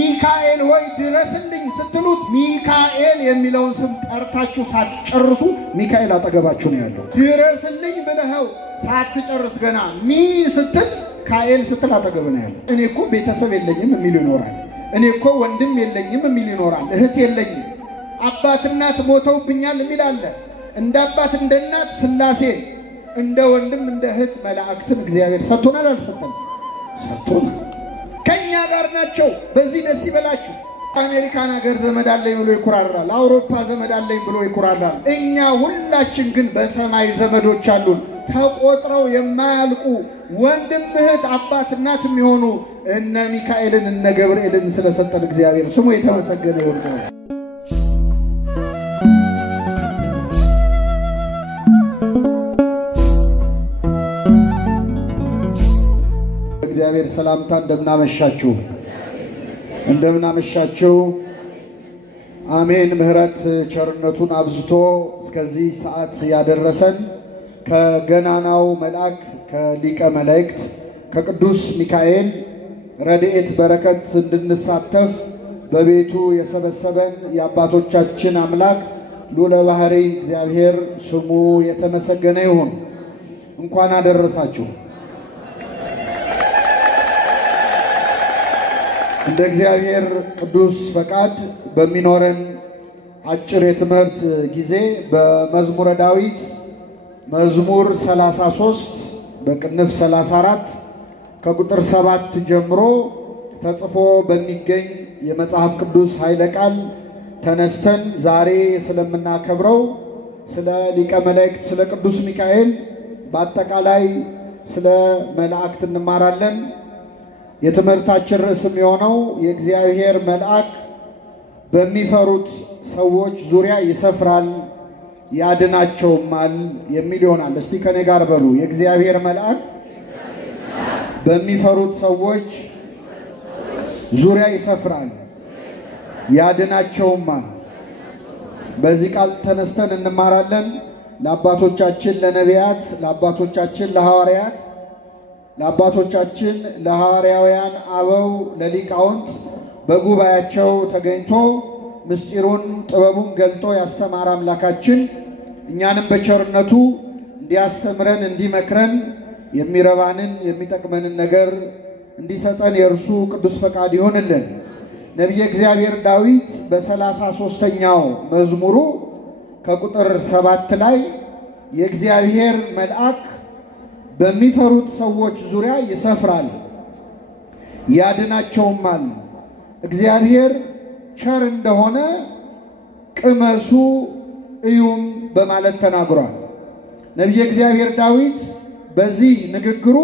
ሚካኤል ሆይ ድረስልኝ ስትሉት ሚካኤል የሚለውን ስም ጠርታችሁ ሳትጨርሱ ሚካኤል አጠገባችሁ ነው ያለው። ድረስልኝ ብለኸው ሳትጨርስ ገና ሚ ስትል ካኤል ስትል አጠገብ ነው ያለው። እኔ እኮ ቤተሰብ የለኝም የሚል ይኖራል። እኔ እኮ ወንድም የለኝም የሚል ይኖራል። እህት የለኝም፣ አባት እናት ሞተውብኛል የሚል አለ። እንደ አባት እንደ እናት ሥላሴን፣ እንደ ወንድም እንደ እህት መላእክትን እግዚአብሔር ሰጥቶናል አልሰጠንም? ሰጥቶናል። ከኛ ጋር ናቸው። በዚህ ደስ ይበላችሁ። አሜሪካን ሀገር ዘመድ አለኝ ብሎ ይኩራራል። አውሮፓ ዘመድ አለኝ ብሎ ይኩራራል። እኛ ሁላችን ግን በሰማይ ዘመዶች አሉን። ተቆጥረው የማያልቁ ወንድም እህት አባት እናት የሚሆኑ እነ ሚካኤልን እነ ገብርኤልን ስለሰጠን እግዚአብሔር ስሙ የተመሰገነ ይሁን። እግዚአብሔር ሰላምታ እንደምናመሻችሁ እንደምናመሻችሁ። አሜን። ምህረት ቸርነቱን አብዝቶ እስከዚህ ሰዓት ያደረሰን ከገናናው መልአክ ከሊቀ መላእክት ከቅዱስ ሚካኤል ረድኤት በረከት እንድንሳተፍ በቤቱ የሰበሰበን የአባቶቻችን አምላክ ልዑለ ባሕርይ እግዚአብሔር ስሙ የተመሰገነ ይሁን። እንኳን አደረሳችሁ። እንደ እግዚአብሔር ቅዱስ ፈቃድ በሚኖረን አጭር የትምህርት ጊዜ በመዝሙረ ዳዊት መዝሙር 33 በቅንፍ 34 ከቁጥር 7 ጀምሮ ተጽፎ በሚገኝ የመጽሐፍ ቅዱስ ኃይለ ቃል ተነስተን ዛሬ ስለምናከብረው ስለ ሊቀ መላእክት ስለ ቅዱስ ሚካኤል በአጠቃላይ ስለ መላእክት እንማራለን። የትምህርታችን ርዕስም የሆነው የእግዚአብሔር መልአክ በሚፈሩት ሰዎች ዙሪያ ይሰፍራል ያድናቸውማል የሚል ይሆናል። እስቲ ከኔ ጋር በሉ። የእግዚአብሔር መልአክ በሚፈሩት ሰዎች ዙሪያ ይሰፍራል ያድናቸውማል። በዚህ ቃል ተነስተን እንማራለን። ለአባቶቻችን ለነቢያት፣ ለአባቶቻችን ለሐዋርያት፣ ለአባቶቻችን ለሐዋርያውያን አበው ለሊቃውንት በጉባኤያቸው ተገኝቶ ምስጢሩን ጥበቡን ገልጦ ያስተማረ አምላካችን እኛንም በቸርነቱ እንዲያስተምረን እንዲመክረን የሚረባንን የሚጠቅመንን ነገር እንዲሰጠን የእርሱ ቅዱስ ፈቃድ ይሆንልን። ነቢየ እግዚአብሔር ዳዊት በ33ኛው መዝሙሩ ከቁጥር 7 ላይ የእግዚአብሔር መልአክ በሚፈሩት ሰዎች ዙሪያ ይሰፍራል ያድናቸውማል፣ እግዚአብሔር ቸር እንደሆነ ቅመሱ እዩም በማለት ተናግሯል። ነቢየ እግዚአብሔር ዳዊት በዚህ ንግግሩ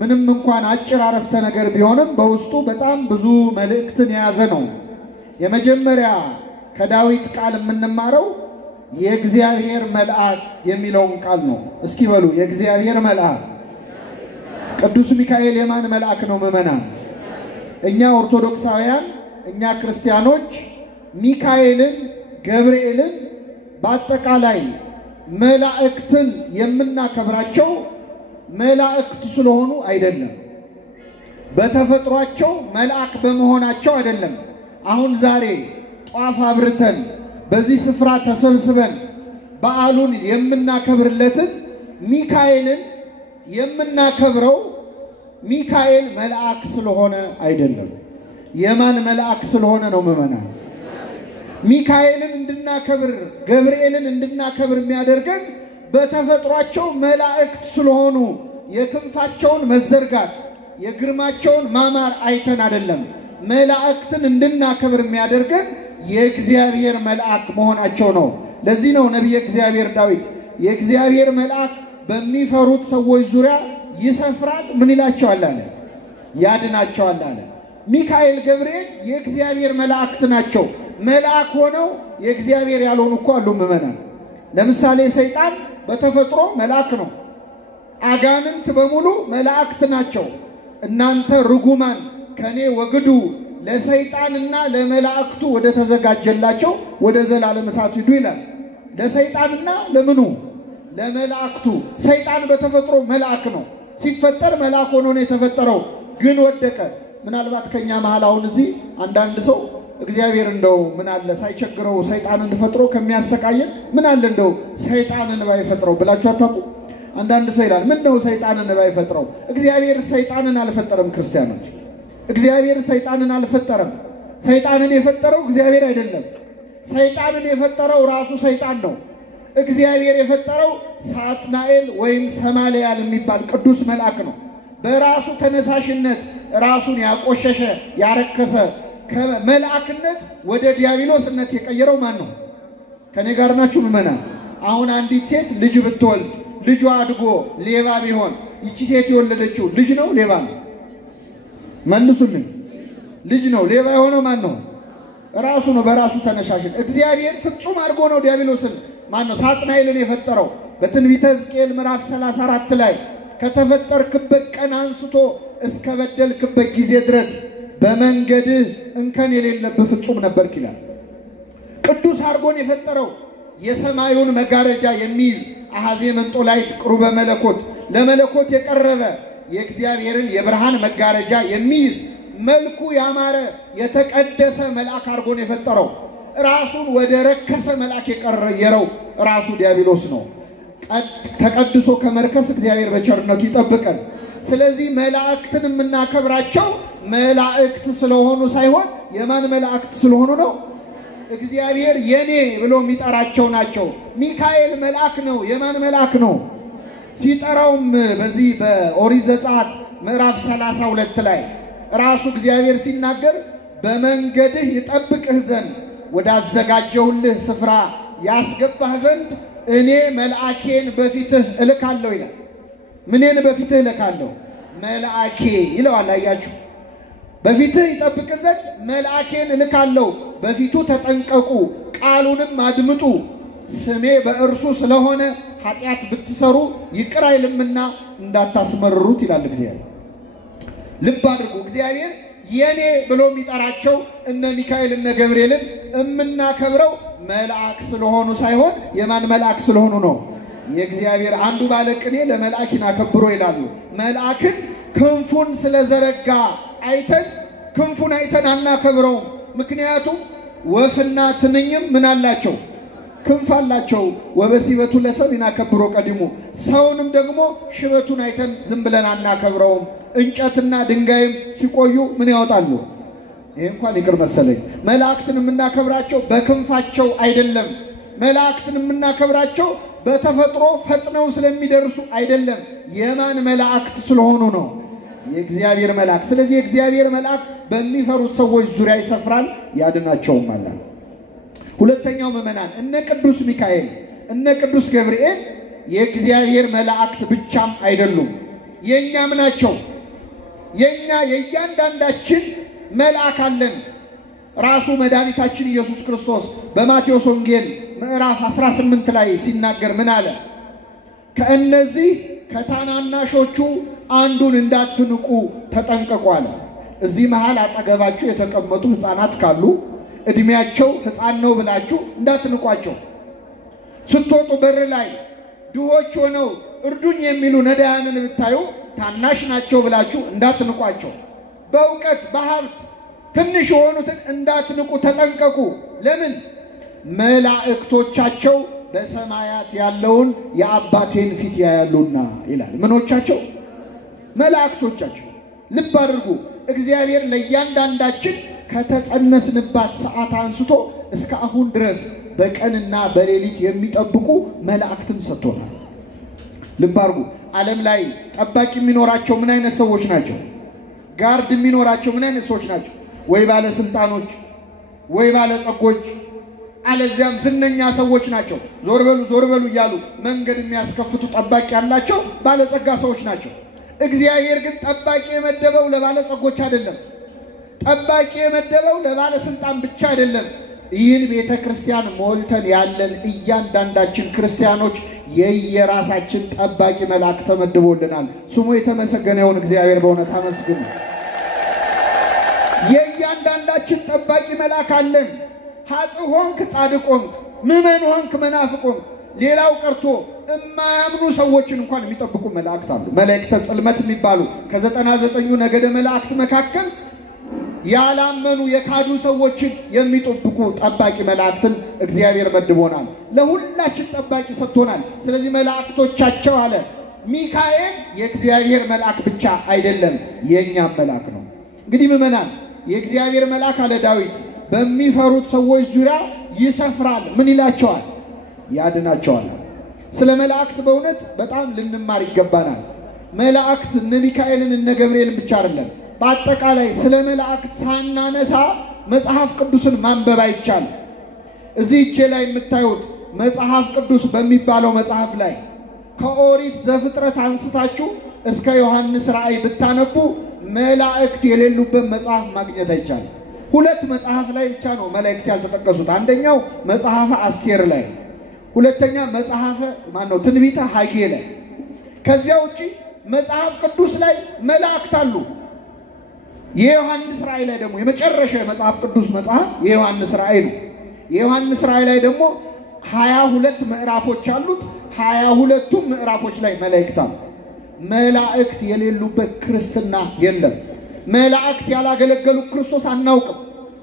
ምንም እንኳን አጭር አረፍተ ነገር ቢሆንም በውስጡ በጣም ብዙ መልእክትን የያዘ ነው። የመጀመሪያ ከዳዊት ቃል የምንማረው የእግዚአብሔር መልአክ የሚለውን ቃል ነው። እስኪ በሉ የእግዚአብሔር መልአክ። ቅዱስ ሚካኤል የማን መልአክ ነው? ምእመናን፣ እኛ ኦርቶዶክሳውያን እኛ ክርስቲያኖች ሚካኤልን ገብርኤልን በአጠቃላይ መላእክትን የምናከብራቸው መላእክት ስለሆኑ አይደለም፣ በተፈጥሯቸው መልአክ በመሆናቸው አይደለም። አሁን ዛሬ ጧፍ አብርተን በዚህ ስፍራ ተሰብስበን በዓሉን የምናከብርለትን ሚካኤልን የምናከብረው ሚካኤል መልአክ ስለሆነ አይደለም። የማን መልአክ ስለሆነ ነው? ምእመናን፣ ሚካኤልን እንድናከብር ገብርኤልን እንድናከብር የሚያደርገን በተፈጥሯቸው መላእክት ስለሆኑ የክንፋቸውን መዘርጋት የግርማቸውን ማማር አይተን አይደለም። መላእክትን እንድናከብር የሚያደርገን የእግዚአብሔር መልአክ መሆናቸው ነው። ለዚህ ነው ነቢየ እግዚአብሔር ዳዊት የእግዚአብሔር መልአክ በሚፈሩት ሰዎች ዙሪያ ይሰፍራል ምን ይላቸዋል አለ? ያድናቸዋል አለ። ሚካኤል ገብርኤል የእግዚአብሔር መላእክት ናቸው። መልአክ ሆነው የእግዚአብሔር ያልሆኑ እኮ አሉ ምእመናን። ለምሳሌ ሰይጣን በተፈጥሮ መልአክ ነው። አጋንንት በሙሉ መላእክት ናቸው። እናንተ ርጉማን ከኔ ወግዱ ለሰይጣንና ለመላእክቱ ወደ ተዘጋጀላቸው ወደ ዘላለም እሳት ሂዱ ይላል። ለሰይጣንና ለምኑ? ለመላእክቱ። ሰይጣን በተፈጥሮ መልአክ ነው። ሲፈጠር መልአክ ሆኖ ነው የተፈጠረው፣ ግን ወደቀ። ምናልባት ከኛ መሃል አሁን እዚህ አንዳንድ ሰው እግዚአብሔር እንደው ምን አለ ሳይቸግረው ሰይጣንን ፈጥሮ ከሚያሰቃየን ምን አለ እንደው ሰይጣንን ባይፈጥረው ብላችሁ አታውቁ? አንዳንድ ሰው ይላል ምን ነው ሰይጣንን ባይፈጥረው? እግዚአብሔር ሰይጣንን አልፈጠረም። ክርስቲያኖች እግዚአብሔር ሰይጣንን አልፈጠረም። ሰይጣንን የፈጠረው እግዚአብሔር አይደለም። ሰይጣንን የፈጠረው ራሱ ሰይጣን ነው። እግዚአብሔር የፈጠረው ሳጥናኤል ወይም ሰማልያል የሚባል ቅዱስ መልአክ ነው። በራሱ ተነሳሽነት ራሱን ያቆሸሸ ያረከሰ ከመልአክነት ወደ ዲያብሎስነት የቀየረው ማን ነው? ከኔ ጋር ናችሁ ምእመናን? አሁን አንዲት ሴት ልጅ ብትወልድ ልጇ አድጎ ሌባ ቢሆን ይቺ ሴት የወለደችው ልጅ ነው ሌባ ነው? መልሱልኝ። ልጅ ነው። ሌባ የሆነው ማን ነው? ራሱ ነው። በራሱ ተነሳሽነት እግዚአብሔር ፍጹም አድርጎ ነው ዲያብሎስን ማን ነው ሳጥናኤልን የፈጠረው። በትንቢተ ሕዝቅኤል ምዕራፍ 34 ላይ ከተፈጠርክበት ቀን አንስቶ እስከ በደልክበት ጊዜ ድረስ በመንገድህ እንከን የሌለብህ ፍጹም ነበርክ ይላል። ቅዱስ አድርጎን የፈጠረው የሰማዩን መጋረጃ የሚይዝ አሐዜ መንጦላዕት ቅሩበ መለኮት ለመለኮት የቀረበ የእግዚአብሔርን የብርሃን መጋረጃ የሚይዝ መልኩ ያማረ የተቀደሰ መልአክ አድርጎን የፈጠረው ራሱን ወደ ረከሰ መልአክ የቀየረው ራሱ ዲያብሎስ ነው። ተቀድሶ ከመርከስ እግዚአብሔር በቸርነቱ ይጠብቀን። ስለዚህ መላእክትን የምናከብራቸው መላእክት ስለሆኑ ሳይሆን የማን መላእክት ስለሆኑ ነው? እግዚአብሔር የኔ ብሎ የሚጠራቸው ናቸው። ሚካኤል መልአክ ነው። የማን መልአክ ነው? ሲጠራውም በዚህ በኦሪት ዘጸአት ምዕራፍ 32 ላይ ራሱ እግዚአብሔር ሲናገር በመንገድህ ይጠብቅህ ዘንድ ወዳዘጋጀሁልህ ስፍራ ያስገባህ ዘንድ እኔ መልአኬን በፊትህ እልካለሁ ይላል። ምንን በፊትህ እልካለሁ? መልአኬ ይለዋል። አያችሁ፣ በፊትህ ይጠብቅ ዘንድ መልአኬን እልካለሁ። በፊቱ ተጠንቀቁ፣ ቃሉንም አድምጡ። ስሜ በእርሱ ስለሆነ ኃጢአት ብትሰሩ ይቅር አይልምና እንዳታስመርሩት ይላል እግዚአብሔር። ልብ አድርጉ። እግዚአብሔር የኔ ብሎ የሚጠራቸው እነ ሚካኤል እነ ገብርኤልን እምናከብረው መልአክ ስለሆኑ ሳይሆን የማን መልአክ ስለሆኑ ነው? የእግዚአብሔር። አንዱ ባለቅኔ ለመልአክን አከብሮ ይላሉ። መልአክን ክንፉን ስለዘረጋ አይተን ክንፉን አይተን አናከብረውም። ምክንያቱም ወፍና ትንኝም ምን አላቸው? ክንፍ አላቸው። ወበሲበቱ ለሰብ ይናከብሮ ቀዲሙ። ሰውንም ደግሞ ሽበቱን አይተን ዝም ብለን አናከብረውም። እንጨትና ድንጋይም ሲቆዩ ምን ያወጣሉ? ይሄ እንኳን ይቅር መሰለኝ። መላእክትን የምናከብራቸው በክንፋቸው አይደለም። መላእክትን የምናከብራቸው በተፈጥሮ ፈጥነው ስለሚደርሱ አይደለም። የማን መላእክት ስለሆኑ ነው? የእግዚአብሔር መልአክ። ስለዚህ የእግዚአብሔር መልአክ በሚፈሩት ሰዎች ዙሪያ ይሰፍራል፣ ያድናቸውም ማለት። ሁለተኛው ምእመናን እነ ቅዱስ ሚካኤል እነ ቅዱስ ገብርኤል የእግዚአብሔር መላእክት ብቻም አይደሉም፣ የኛም ናቸው። የኛ የእያንዳንዳችን መልአክ አለን። ራሱ መድኃኒታችን ኢየሱስ ክርስቶስ በማቴዎስ ወንጌል ምዕራፍ 18 ላይ ሲናገር ምን አለ? ከእነዚህ ከታናናሾቹ አንዱን እንዳትንቁ ተጠንቀቁ አለ። እዚህ መሃል አጠገባችሁ የተቀመጡ ሕፃናት ካሉ እድሜያቸው ሕፃን ነው ብላችሁ እንዳትንቋቸው። ስትወጡ በር ላይ ድሆች ሆነው እርዱኝ የሚሉ ነዳያንን ብታዩ ታናሽ ናቸው ብላችሁ እንዳትንቋቸው። በእውቀት በሀብት ትንሽ የሆኑትን እንዳትንቁ ተጠንቀቁ። ለምን? መላእክቶቻቸው በሰማያት ያለውን የአባቴን ፊት ያያሉና ይላል። ምኖቻቸው? መላእክቶቻቸው። ልብ አድርጉ። እግዚአብሔር ለእያንዳንዳችን ከተጸነስንባት ሰዓት አንስቶ እስከ አሁን ድረስ በቀንና በሌሊት የሚጠብቁ መላእክትም ሰጥቶናል። ልብ አድርጉ። ዓለም ላይ ጠባቂ የሚኖራቸው ምን አይነት ሰዎች ናቸው? ጋርድ የሚኖራቸው ምን አይነት ሰዎች ናቸው? ወይ ባለስልጣኖች፣ ወይ ባለጸጎች፣ አለዚያም ዝነኛ ሰዎች ናቸው። ዞር በሉ እያሉ መንገድ የሚያስከፍቱ ጠባቂ ያላቸው ባለጸጋ ሰዎች ናቸው። እግዚአብሔር ግን ጠባቂ የመደበው ለባለጸጎች አይደለም። ጠባቂ የመደበው ለባለስልጣን ብቻ አይደለም። ይህን ቤተ ክርስቲያን ሞልተን ያለን እያንዳንዳችን ክርስቲያኖች የየራሳችን ጠባቂ መልአክ ተመድቦልናል። ስሙ የተመሰገነ ይሁን። እግዚአብሔር በእውነት አመስግኑ። የእያንዳንዳችን ጠባቂ መልአክ አለን። ኃጥእ ሆንክ ጻድቅ ሆንክ፣ ምዕመን ሆንክ መናፍቅ ሆንክ፣ ሌላው ቀርቶ የማያምኑ ሰዎችን እንኳን የሚጠብቁ መላእክት አሉ። መላእክተ ጽልመት የሚባሉ ከ99 ነገደ መላእክት መካከል ያላመኑ የካዱ ሰዎችን የሚጠብቁ ጠባቂ መላእክትን እግዚአብሔር መድቦናል። ለሁላችን ጠባቂ ሰጥቶናል። ስለዚህ መላእክቶቻቸው አለ ሚካኤል የእግዚአብሔር መልአክ ብቻ አይደለም የኛም መልአክ ነው። እንግዲህ ምእመናን የእግዚአብሔር መልአክ አለ ዳዊት በሚፈሩት ሰዎች ዙሪያ ይሰፍራል። ምን ይላቸዋል? ያድናቸዋል። ስለ መላእክት በእውነት በጣም ልንማር ይገባናል። መላእክት እነ ሚካኤልን እነ ገብርኤልን ብቻ አይደለም፣ በአጠቃላይ ስለ መላእክት ሳናነሳ መጽሐፍ ቅዱስን ማንበብ አይቻልም። እዚህ እጄ ላይ የምታዩት መጽሐፍ ቅዱስ በሚባለው መጽሐፍ ላይ ከኦሪት ዘፍጥረት አንስታችሁ እስከ ዮሐንስ ራእይ ብታነቡ መላእክት የሌሉበት መጽሐፍ ማግኘት አይቻልም። ሁለት መጽሐፍ ላይ ብቻ ነው መላእክት ያልተጠቀሱት። አንደኛው መጽሐፈ አስቴር ላይ፣ ሁለተኛ መጽሐፈ ትንቢተ ሐጌ ላይ። ከዚያ ውጪ መጽሐፍ ቅዱስ ላይ መላእክት አሉ። የዮሐንስ ራእይ ላይ ደግሞ የመጨረሻ መጽሐፍ ቅዱስ መጽሐፍ የዮሐንስ ራእይ ነው። የዮሐንስ ራእይ ላይ ደግሞ 22 ምዕራፎች አሉት። 22ቱም ምዕራፎች ላይ መላእክት አሉ። መላእክት የሌሉበት ክርስትና የለም። መላእክት ያላገለገሉ ክርስቶስ አናውቅም።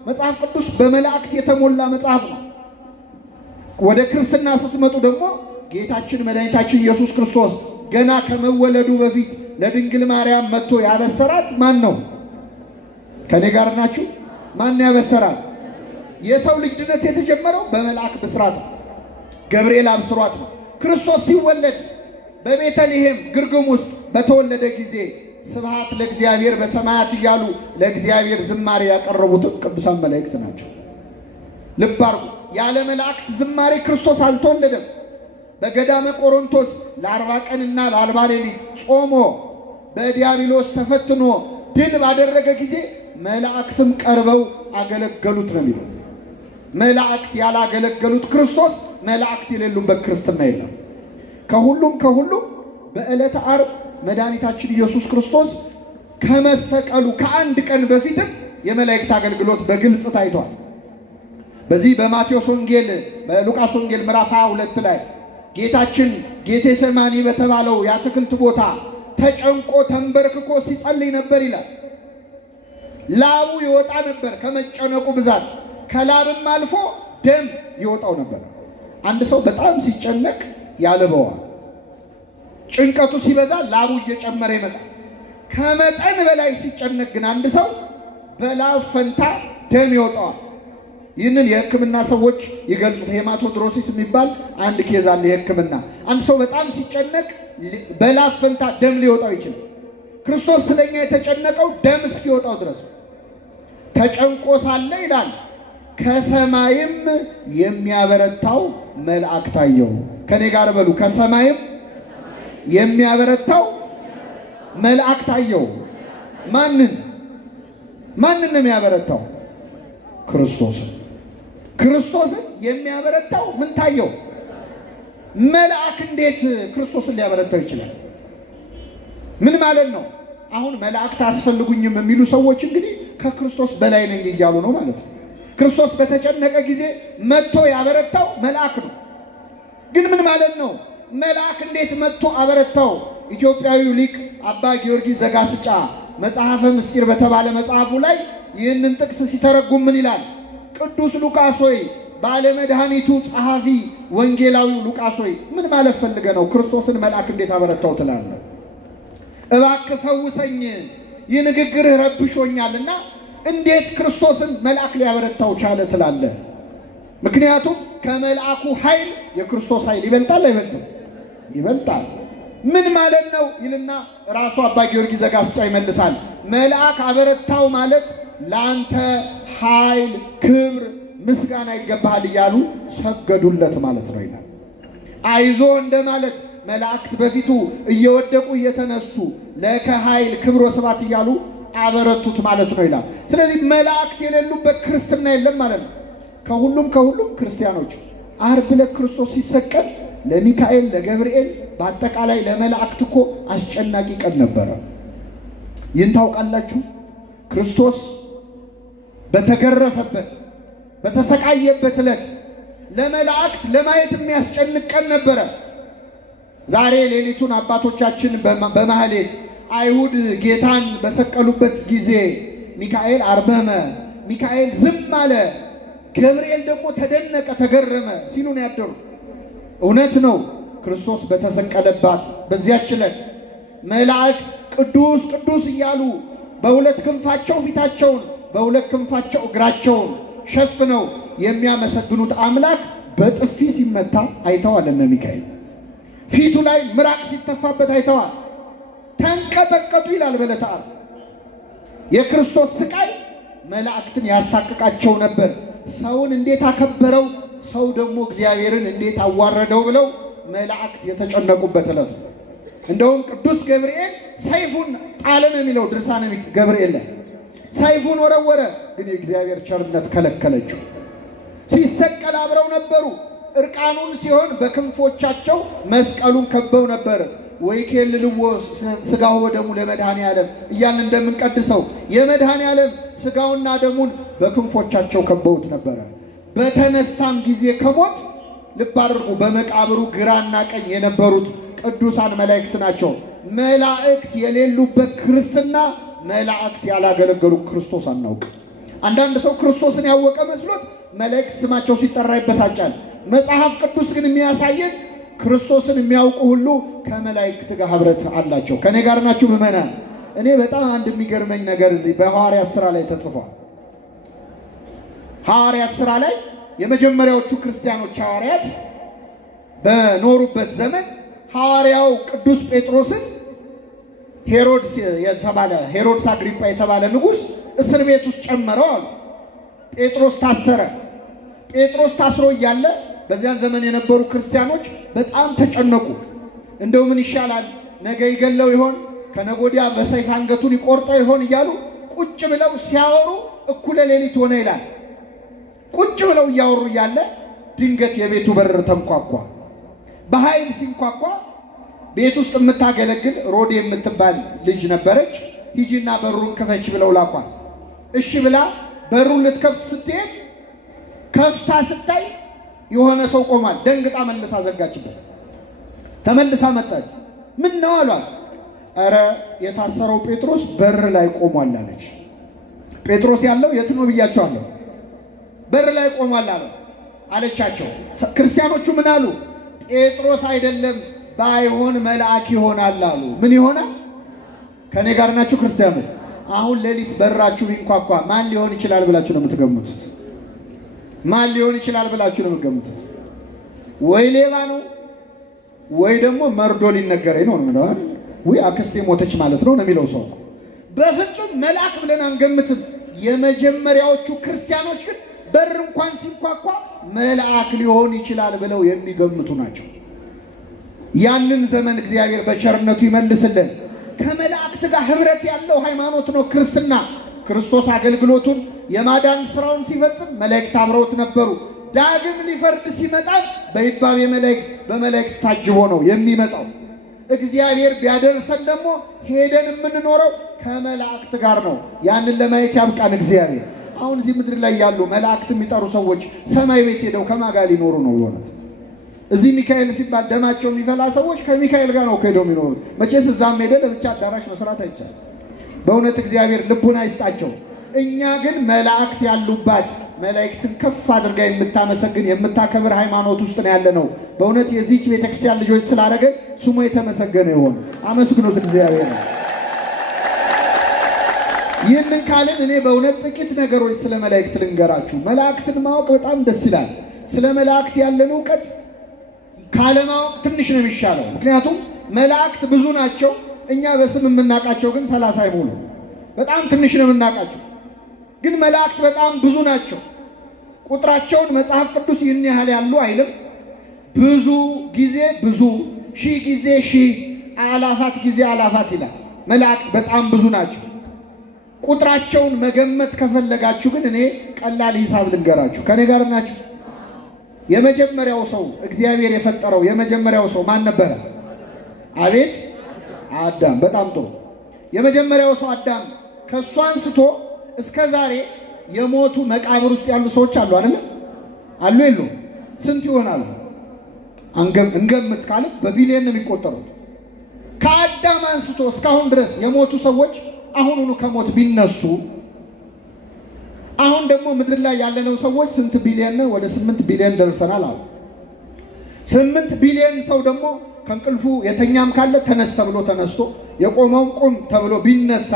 መጽሐፍ ቅዱስ በመላእክት የተሞላ መጽሐፍ ነው። ወደ ክርስትና ስትመጡ ደግሞ ጌታችን መድኃኒታችን ኢየሱስ ክርስቶስ ገና ከመወለዱ በፊት ለድንግል ማርያም መጥቶ ያበሰራት ማን ነው? ከኔ ጋር ናችሁ? ማን ያበሰራት? የሰው ልጅ ድነት የተጀመረው በመልአክ ብስራት ነው። ገብርኤል አብስሯት ነው። ክርስቶስ ሲወለድ በቤተልሔም ግርግም ውስጥ በተወለደ ጊዜ ስብሐት ለእግዚአብሔር በሰማያት እያሉ ለእግዚአብሔር ዝማሬ ያቀረቡት ቅዱሳን መላእክት ናቸው። ልብ አድርጉ። ያለ መላእክት ዝማሬ ክርስቶስ አልተወለደም። በገዳመ ቆሮንቶስ ለ40 ቀንና ለ40 ሌሊት ጾሞ በዲያብሎስ ተፈትኖ ድል ባደረገ ጊዜ መላእክትም ቀርበው አገለገሉት ነው የሚለው። መላእክት ያላገለገሉት ክርስቶስ መላእክት የሌሉበት ክርስትና የለም። ከሁሉም በዕለተ ዓርብ መድኃኒታችን ኢየሱስ ክርስቶስ ከመሰቀሉ ከአንድ ቀን በፊት የመላእክት አገልግሎት በግልጽ ታይቷል። በዚህ በማቴዎስ ወንጌል በሉቃስ ወንጌል ምዕራፍ 22 ላይ ጌታችን ጌቴሴማኒ በተባለው የአትክልት ቦታ ተጨንቆ ተንበርክኮ ሲጸልይ ነበር ይላል። ላቡ ይወጣ ነበር ከመጨነቁ ብዛት፣ ከላብም አልፎ ደም ይወጣው ነበር። አንድ ሰው በጣም ሲጨነቅ ያለበዋል። ጭንቀቱ ሲበዛ ላቡ እየጨመረ ይመጣል። ከመጠን በላይ ሲጨነቅ ግን አንድ ሰው በላብ ፈንታ ደም ይወጣዋል። ይህንን የሕክምና ሰዎች ይገልጹት። ሄማቶድሮሲስ የሚባል አንድ ኬዝ አለ የሕክምና። አንድ ሰው በጣም ሲጨነቅ በላብ ፈንታ ደም ሊወጣው ይችላል። ክርስቶስ ስለኛ የተጨነቀው ደም እስኪወጣው ድረስ ተጨንቆ ሳለ ይላል ከሰማይም የሚያበረታው መልአክ ታየው። ከኔ ጋር በሉ፣ ከሰማይም የሚያበረታው መልአክ ታየው። ማንን ነው የሚያበረታው? ክርስቶስን የሚያበረታው ምን ታየው? መልአክ። እንዴት ክርስቶስን ሊያበረታው ይችላል? ምን ማለት ነው? አሁን መላእክት አስፈልጉኝም የሚሉ ሰዎች እንግዲህ ከክርስቶስ በላይ ነኝ እያሉ ነው ማለት ነው። ክርስቶስ በተጨነቀ ጊዜ መጥቶ ያበረታው መልአክ ነው። ግን ምን ማለት ነው? መልአክ እንዴት መጥቶ አበረታው? ኢትዮጵያዊው ሊቅ አባ ጊዮርጊስ ዘጋስጫ መጽሐፈ ምስጢር በተባለ መጽሐፉ ላይ ይህንን ጥቅስ ሲተረጉም ምን ይላል? ቅዱስ ሉቃስ ሆይ ባለ መድኃኒቱ ጸሐፊ ወንጌላዊው ሉቃስ ሆይ ምን ማለት ፈልገ ነው ክርስቶስን መልአክ እንዴት አበረታው ትላለህ? እባክህ ፈውሰኝ፣ ይህ ንግግርህ ረብሾኛልና እንዴት ክርስቶስን መልአክ ሊያበረታው ቻለ ትላለህ? ምክንያቱም ከመልአኩ ኃይል የክርስቶስ ኃይል ይበልጣል አይበልጥም? ይበልጣል። ምን ማለት ነው ይልና ራሱ አባ ጊዮርጊስ ዘጋስጫ ይመልሳል። መልአክ አበረታው ማለት ላንተ ኃይል፣ ክብር፣ ምስጋና ይገባሃል እያሉ ሰገዱለት ማለት ነው ይላል። አይዞ እንደማለት መላእክት በፊቱ እየወደቁ እየተነሱ ለከ ኃይል፣ ክብር፣ ወስብሐት እያሉ አበረቱት ማለት ነው ይላል። ስለዚህ መላእክት የሌሉበት ክርስትና የለም ማለት ነው። ከሁሉም ክርስቲያኖች ዓርብ ዕለት ክርስቶስ ሲሰቀል ለሚካኤል፣ ለገብርኤል፣ በአጠቃላይ ለመላእክት እኮ አስጨናቂ ቀን ነበረ። ይህን ታውቃላችሁ? ክርስቶስ በተገረፈበት በተሰቃየበት ዕለት ለመላእክት ለማየት የሚያስጨንቅ ቀን ነበረ። ዛሬ ሌሊቱን አባቶቻችን በማህሌት አይሁድ ጌታን በሰቀሉበት ጊዜ ሚካኤል አርመመ፣ ሚካኤል ዝም አለ፣ ገብርኤል ደግሞ ተደነቀ ተገረመ ሲሉ ነው ያደሩት። እውነት ነው። ክርስቶስ በተሰቀለባት በዚያች ዕለት መላእክት ቅዱስ ቅዱስ እያሉ በሁለት ክንፋቸው ፊታቸውን በሁለት ክንፋቸው እግራቸውን ሸፍነው የሚያመሰግኑት አምላክ በጥፊ ሲመታ አይተዋል። እነ ሚካኤል ፊቱ ላይ ምራቅ ሲተፋበት አይተዋል። ተንቀጠቀጡ ይላል በዕለተ ዓርብ። የክርስቶስ ስቃይ መላእክትን ያሳቅቃቸው ነበር። ሰውን እንዴት አከበረው፣ ሰው ደግሞ እግዚአብሔርን እንዴት አዋረደው ብለው መላእክት የተጨነቁበት ዕለት ነው። እንደውም ቅዱስ ገብርኤል ሰይፉን ጣለ ነው የሚለው ድርሳነ ገብርኤል ላይ። ሰይፉን ወረወረ፣ ግን የእግዚአብሔር ቸርነት ከለከለችው። ሲሰቀል አብረው ነበሩ። እርቃኑን ሲሆን በክንፎቻቸው መስቀሉን ከበው ነበር። ወይ ከልልዎ ስጋው ወደሙ ለመድኃኔ ዓለም እያልን እንደምንቀድሰው የመድኃኔ ዓለም ስጋውና ደሙን በክንፎቻቸው ከበውት ነበር። በተነሳም ጊዜ ከሞት ልብ አድርጉ፣ በመቃብሩ ግራና ቀኝ የነበሩት ቅዱሳን መላእክት ናቸው። መላእክት የሌሉበት ክርስትና፣ መላእክት ያላገለገሉ ክርስቶስ አናውቅ። አንዳንድ ሰው ክርስቶስን ያወቀ መስሎት መላእክት ስማቸው ሲጠራ ይበሳጫል። መጽሐፍ ቅዱስ ግን የሚያሳየን ክርስቶስን የሚያውቁ ሁሉ ከመላእክት ጋር ህብረት አላቸው። ከኔ ጋር ናችሁ ምእመናን? እኔ በጣም አንድ የሚገርመኝ ነገር እዚህ በሐዋርያት ሥራ ላይ ተጽፏል። ሐዋርያት ሥራ ላይ የመጀመሪያዎቹ ክርስቲያኖች ሐዋርያት በኖሩበት ዘመን ሐዋርያው ቅዱስ ጴጥሮስን ሄሮድስ አግሪጳ የተባለ ንጉሥ እስር ቤት ውስጥ ጨመረው አሉ። ጴጥሮስ ታሰረ። ጴጥሮስ ታስሮ እያለ በዚያን ዘመን የነበሩ ክርስቲያኖች በጣም ተጨነቁ። እንደው ምን ይሻላል? ነገ ይገለው ይሆን? ከነጎዲያ በሰይፍ አንገቱን ይቆርጠው ይሆን እያሉ ቁጭ ብለው ሲያወሩ እኩለ ሌሊት ሆነ ይላል። ቁጭ ብለው እያወሩ እያለ ድንገት የቤቱ በር ተንኳኳ። በኃይል ሲንኳኳ ቤት ውስጥ የምታገለግል ሮዴ የምትባል ልጅ ነበረች። ሂጂና በሩን ክፈች ብለው ላኳት። እሺ ብላ በሩን ልትከፍት ስትሄድ ከፍታ ስታይ የሆነ ሰው ቆሟል። ደንግጣ መልሳ ዘጋችበት። ተመልሳ መጣች። ምን ነው አሏት። አረ የታሰረው ጴጥሮስ በር ላይ ቆሟል አለች። ጴጥሮስ ያለው የት ነው ብያቸዋለሁ? በር ላይ ቆሟል አለቻቸው። ክርስቲያኖቹ ምን አሉ? ጴጥሮስ አይደለም ባይሆን መልአክ ይሆናል አሉ። ምን ይሆናል? ከኔ ጋር ናችሁ ክርስቲያኖች? አሁን ሌሊት በራችሁ ቢንኳኳ ማን ሊሆን ይችላል ብላችሁ ነው የምትገምቱት? ማን ሊሆን ይችላል ብላችሁ ነው የምትገምቱት? ወይ ሌባ ነው ወይ ደግሞ መርዶ ሊነገረኝ ነው ነው አይደል? ወይ አክስቴ ሞተች ማለት ነው የሚለው ሰው። በፍጹም መልአክ ብለን አንገምትም። የመጀመሪያዎቹ ክርስቲያኖች ግን በር እንኳን ሲንኳኳ መልአክ ሊሆን ይችላል ብለው የሚገምቱ ናቸው። ያንን ዘመን እግዚአብሔር በቸርነቱ ይመልስልን። ከመላእክት ጋር ህብረት ያለው ሃይማኖት ነው ክርስትና። ክርስቶስ አገልግሎቱን የማዳን ስራውን ሲፈጽም መላእክት አብረውት ነበሩ። ዳግም ሊፈርድ ሲመጣ በይባቤ መላእክት በመላእክት ታጅቦ ነው የሚመጣው። እግዚአብሔር ቢያደርሰን ደግሞ ሄደን የምንኖረው ከመላእክት ጋር ነው። ያንን ለማየት ያብቃን እግዚአብሔር። አሁን እዚህ ምድር ላይ ያሉ መላእክት የሚጠሩ ሰዎች ሰማይ ቤት ሄደው ከማን ጋር ሊኖሩ ነው ይሆናል? እዚህ ሚካኤል ሲባል ደማቸው የሚፈላ ሰዎች ከሚካኤል ጋር ነው ሄደው የሚኖሩት። መቼስ እዛም ሄደ ለብቻ አዳራሽ መስራት አይቻልም። በእውነት እግዚአብሔር ልቡን አይስጣቸው። እኛ ግን መላእክት ያሉባት መላእክትን ከፍ አድርጋ የምታመሰግን የምታከብር ሃይማኖት ውስጥ ነው ያለነው። በእውነት የዚህች ቤተክርስቲያን ልጆች ስላደረገ ስሙ የተመሰገነ ይሁን። አመስግኑት እግዚአብሔር። ይህንን ካልን እኔ በእውነት ጥቂት ነገሮች ስለ መላእክት ልንገራችሁ። መላእክትን ማወቅ በጣም ደስ ይላል። ስለ መላእክት ያለን ዕውቀት ካለማወቅ ትንሽ ነው የሚሻለው። ምክንያቱም መላእክት ብዙ ናቸው። እኛ በስም የምናውቃቸው ግን 30 አይሞሉ። በጣም ትንሽ ነው የምናውቃቸው። ግን መላእክት በጣም ብዙ ናቸው። ቁጥራቸውን መጽሐፍ ቅዱስ ይህን ያህል ያሉ አይልም። ብዙ ጊዜ ብዙ፣ ሺህ ጊዜ ሺህ፣ አላፋት ጊዜ አላፋት ይላል። መላእክት በጣም ብዙ ናቸው። ቁጥራቸውን መገመት ከፈለጋችሁ ግን እኔ ቀላል ሂሳብ ልንገራችሁ። ከኔ ጋር ናችሁ? የመጀመሪያው ሰው እግዚአብሔር የፈጠረው የመጀመሪያው ሰው ማን ነበረ? አቤት አዳም። በጣም ጥሩ። የመጀመሪያው ሰው አዳም። ከሱ አንስቶ እስከ ዛሬ የሞቱ መቃብር ውስጥ ያሉ ሰዎች አሉ አይደል? አሉ የሉ? ስንት ይሆናሉ? እንገምት ካለ በቢሊየን ነው የሚቆጠሩት። ከአዳም አንስቶ እስካሁን ድረስ የሞቱ ሰዎች አሁኑኑ ከሞት ቢነሱ አሁን ደግሞ ምድር ላይ ያለነው ሰዎች ስንት ቢሊዮን ነው? ወደ 8 ቢሊዮን ደርሰናል አሉ። 8 ቢሊዮን ሰው ደግሞ ከንቅልፉ የተኛም ካለ ተነስ ተብሎ ተነስቶ የቆመው ቁም ተብሎ ቢነሳ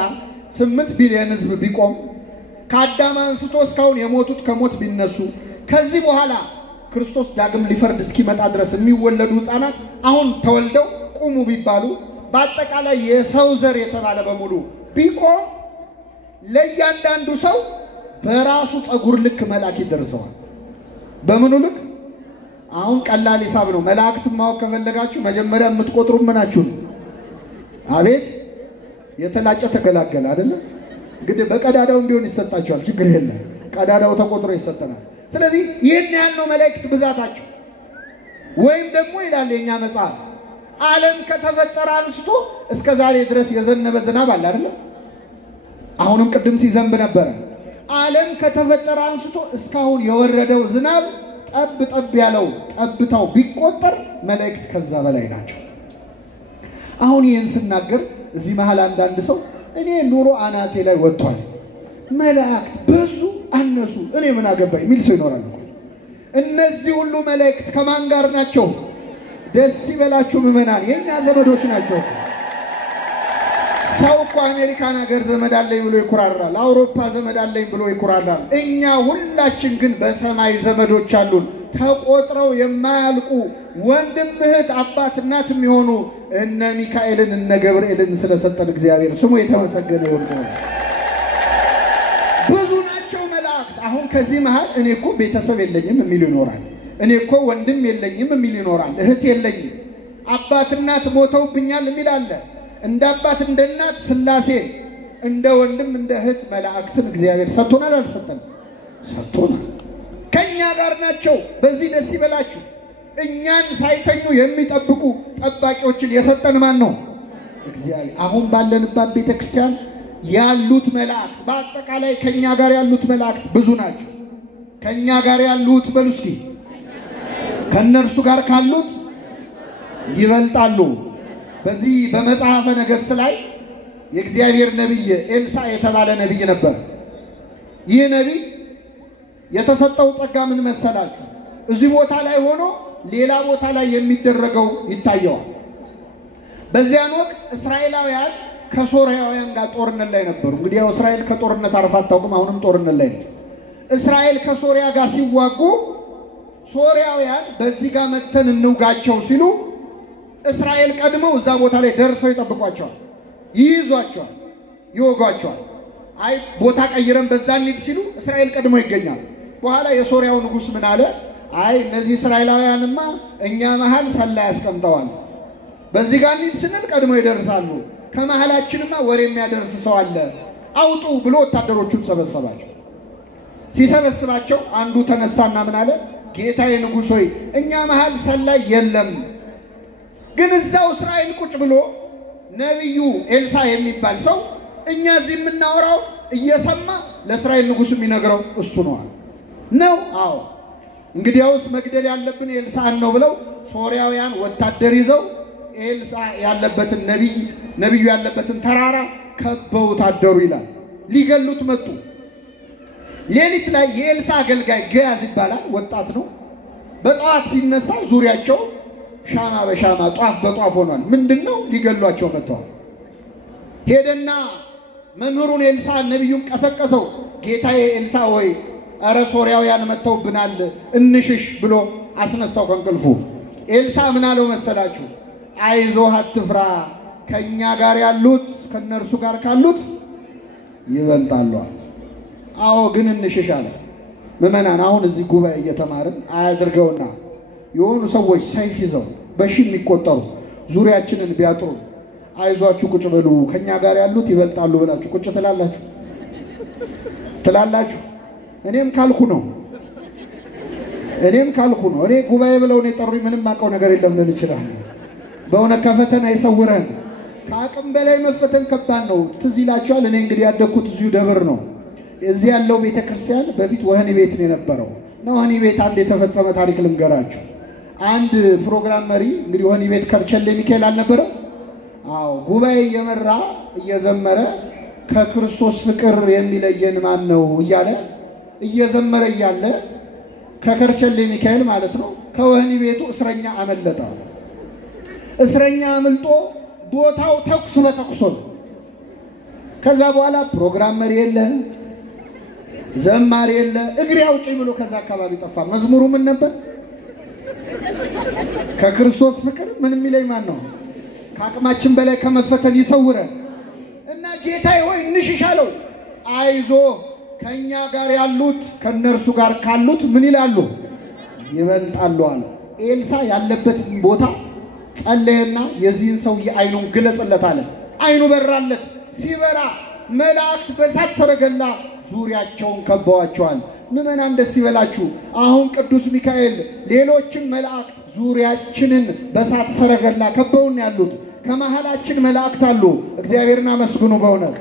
8 ቢሊዮን ህዝብ ቢቆም ከአዳም አንስቶ እስካሁን የሞቱት ከሞት ቢነሱ ከዚህ በኋላ ክርስቶስ ዳግም ሊፈርድ እስኪመጣ ድረስ የሚወለዱ ህፃናት አሁን ተወልደው ቁሙ ቢባሉ በአጠቃላይ የሰው ዘር የተባለ በሙሉ ቢቆም ለእያንዳንዱ ሰው በራሱ ጸጉር ልክ መላክ ይደርሰዋል። በምኑ ልክ? አሁን ቀላል ሂሳብ ነው። መላእክትን ማወቅ ከፈለጋችሁ መጀመሪያ የምትቆጥሩ ምናችሁ ነው? አቤት የተላጨ ተገላገለ አይደለ? እንግዲህ በቀዳዳው እንዲሆን ይሰጣቸዋል። ችግር የለም፣ ቀዳዳው ተቆጥሮ ይሰጠናል። ስለዚህ ይህን ያለው መላእክት ብዛታቸው ወይም ደግሞ ይላል የኛ መጽሐፍ ዓለም ከተፈጠረ አንስቶ እስከ ዛሬ ድረስ የዘነበ ዝናብ አለ አይደለ? አሁንም ቅድም ሲዘንብ ነበር። ዓለም ከተፈጠረ አንስቶ እስካሁን የወረደው ዝናብ ጠብ ጠብ ያለው ጠብታው ቢቆጠር መላእክት ከዛ በላይ ናቸው። አሁን ይህን ስናገር እዚህ መሃል አንዳንድ ሰው እኔ ኑሮ አናቴ ላይ ወጥቷል፣ መላእክት በዙ አነሱ እኔ ምን አገባኝ የሚል ሰው ይኖራል። እነዚህ ሁሉ መላእክት ከማን ጋር ናቸው? ደስ ይበላችሁ ምዕመናን፣ የኛ ዘመዶች ናቸው። ሰው እኮ አሜሪካን ሀገር ዘመድ አለኝ ብሎ ይኩራራል፣ አውሮፓ ዘመድ አለኝ ብሎ ይኩራራል። እኛ ሁላችን ግን በሰማይ ዘመዶች አሉን፣ ተቆጥረው የማያልቁ ወንድም እህት አባት እናት የሚሆኑ እነ ሚካኤልን እነ ገብርኤልን ስለሰጠን እግዚአብሔር ስሙ የተመሰገነ ይሁን። ብዙ ናቸው መላእክት። አሁን ከዚህ መሃል እኔ እኮ ቤተሰብ የለኝም የሚል ይኖራል። እኔ እኮ ወንድም የለኝም የሚል ይኖራል። እህት የለኝም አባት እናት ሞተውብኛል የሚል አለ። እንደ አባት እንደ እናት ሥላሴ እንደ ወንድም እንደ እህት መላእክትን እግዚአብሔር ሰጥቶናል አልሰጠንም? ሰጥቶናል። ከኛ ጋር ናቸው። በዚህ ደስ ይበላችሁ። እኛን ሳይተኙ የሚጠብቁ ጠባቂዎችን የሰጠን ማን ነው? እግዚአብሔር። አሁን ባለንባት ቤተክርስቲያን ያሉት መላእክት በአጠቃላይ ከኛ ጋር ያሉት መላእክት ብዙ ናቸው። ከኛ ጋር ያሉት በሉ እስኪ ከነርሱ ጋር ካሉት ይበልጣሉ። በዚህ በመጽሐፈ ነገሥት ላይ የእግዚአብሔር ነብይ ኤልሳዕ የተባለ ነብይ ነበር። ይህ ነብይ የተሰጠው ጸጋ ምን መሰላችሁ? እዚህ ቦታ ላይ ሆኖ ሌላ ቦታ ላይ የሚደረገው ይታየዋል። በዚያን ወቅት እስራኤላውያን ከሶርያውያን ጋር ጦርነት ላይ ነበሩ። እንግዲህ ያው እስራኤል ከጦርነት አርፋ አታውቅም። አሁንም ጦርነት ላይ ነው። እስራኤል ከሶርያ ጋር ሲዋጉ ሶርያውያን በዚህ ጋር መተን እንውጋቸው ሲሉ እስራኤል ቀድመው እዛ ቦታ ላይ ደርሰው ይጠብቋቸዋል፣ ይይዟቸዋል፣ ይወጓቸዋል። አይ ቦታ ቀይረን በዛ እንሂድ ሲሉ እስራኤል ቀድመው ይገኛል። በኋላ የሶርያው ንጉስ ምን አለ? አይ እነዚህ እስራኤላውያንማ እኛ መሃል ሰላይ ያስቀምጠዋል፣ በዚህ ጋር እንሂድ ስንል ቀድመው ይደርሳሉ፣ ከመሃላችንማ ወሬ የሚያደርስ ሰው አለ፣ አውጡ ብሎ ወታደሮቹን ሰበሰባቸው። ሲሰበስባቸው አንዱ ተነሳና ምን አለ? ጌታዬ ንጉሥ ሆይ እኛ መሃል ሰላይ የለም፣ ግን እዛው እስራኤል ቁጭ ብሎ ነብዩ ኤልሳዕ የሚባል ሰው እኛ እዚህ የምናወራው እየሰማ ለእስራኤል ንጉሥ የሚነግረው እሱ ነው። አዎ እንግዲያውስ መግደል ያለብን ኤልሳዕን ነው ብለው ሶርያውያን ወታደር ይዘው ኤልሳዕ ያለበትን ነብዩ ያለበትን ተራራ ከበው ታደሩ ይላል። ሊገሉት መጡ። ሌሊት ላይ የኤልሳዕ አገልጋይ ገያዝ ይባላል፣ ወጣት ነው። በጠዋት ሲነሳ ዙሪያቸው ሻማ በሻማ ጧፍ በጧፍ ሆኗል። ምንድነው? ሊገሏቸው መጥተዋል። ሄደና መምህሩን ኤልሳዕ ነብዩን ቀሰቀሰው። ጌታዬ ኤልሳዕ ሆይ አረ ሶርያውያን መጥተውብናል እንሽሽ ብሎ አስነሳው ከእንቅልፉ። ኤልሳዕ ምን አለው መሰላችሁ? አይዞህ አትፍራ፣ ከኛ ጋር ያሉት ከነርሱ ጋር ካሉት ይበልጣሉ። አዎ ግን እንሽሽ አለ። ምዕመናን አሁን እዚህ ጉባኤ እየተማርን አያድርገውና የሆኑ ሰዎች ሰይፍ ይዘው በሺ የሚቆጠሩ ዙሪያችንን ቢያጥሩ አይዟችሁ ቁጭ በሉ ከኛ ጋር ያሉት ይበልጣሉ ብላችሁ ቁጭ ትላላችሁ? እኔም ካልኩ ነው። እኔ ጉባኤ ብለው ነው የጠሩኝ። ምንም አውቀው ነገር የለም ልል ይችላል። በእውነት ከፈተና ይሰውረን። ከአቅም በላይ መፈተን ከባድ ነው። ትዝ ይላችኋል። እኔ እንግዲህ ያደግኩት እዚሁ ደብር ነው። እዚህ ያለው ቤተክርስቲያን በፊት ወህኒ ቤት ነው የነበረው። ወህኒ ቤት አንድ የተፈጸመ ታሪክ ልንገራችሁ። አንድ ፕሮግራም መሪ እንግዲህ ወህኒ ቤት ከርቸሌ ሚካኤል አልነበረ? አዎ ጉባኤ እየመራ እየዘመረ ከክርስቶስ ፍቅር የሚለየን ማን ነው እያለ እየዘመረ ያለ ከከርቸሌ ሚካኤል ማለት ነው ከወህኒ ቤቱ እስረኛ አመለጠ። እስረኛ አመልጦ ቦታው ተኩስ በተኩስ ነው። ከዛ በኋላ ፕሮግራም መሪ የለ ዘማሪ የለ እግሬ አውጪኝ ብሎ ከዛ አካባቢ ጠፋ። መዝሙሩ ምን ነበር? ከክርስቶስ ፍቅር ምን የሚለኝ ማን ነው? ከአቅማችን በላይ ከመፈተን ይሰውረን እና ጌታዬ ሆይ እንሽሻለው። አይዞ ከኛ ጋር ያሉት ከነርሱ ጋር ካሉት ምን ይላሉ? ይበልጣሉ አለ። ኤልሳ ያለበት ቦታ ጸለየና የዚህን ሰውዬ አይኑን ግለጽለት አለ። አይኑ በራለት። ሲበራ መላእክት በእሳት ሰረገላ ዙሪያቸውን ከበዋቸዋል። ምዕመናን ደስ ይበላችሁ። አሁን ቅዱስ ሚካኤል ሌሎችን መላእክት ዙሪያችንን በእሳት ሰረገላ ከበውን ያሉት። ከመሃላችን መላእክት አሉ። እግዚአብሔርን አመስግኑ። በእውነት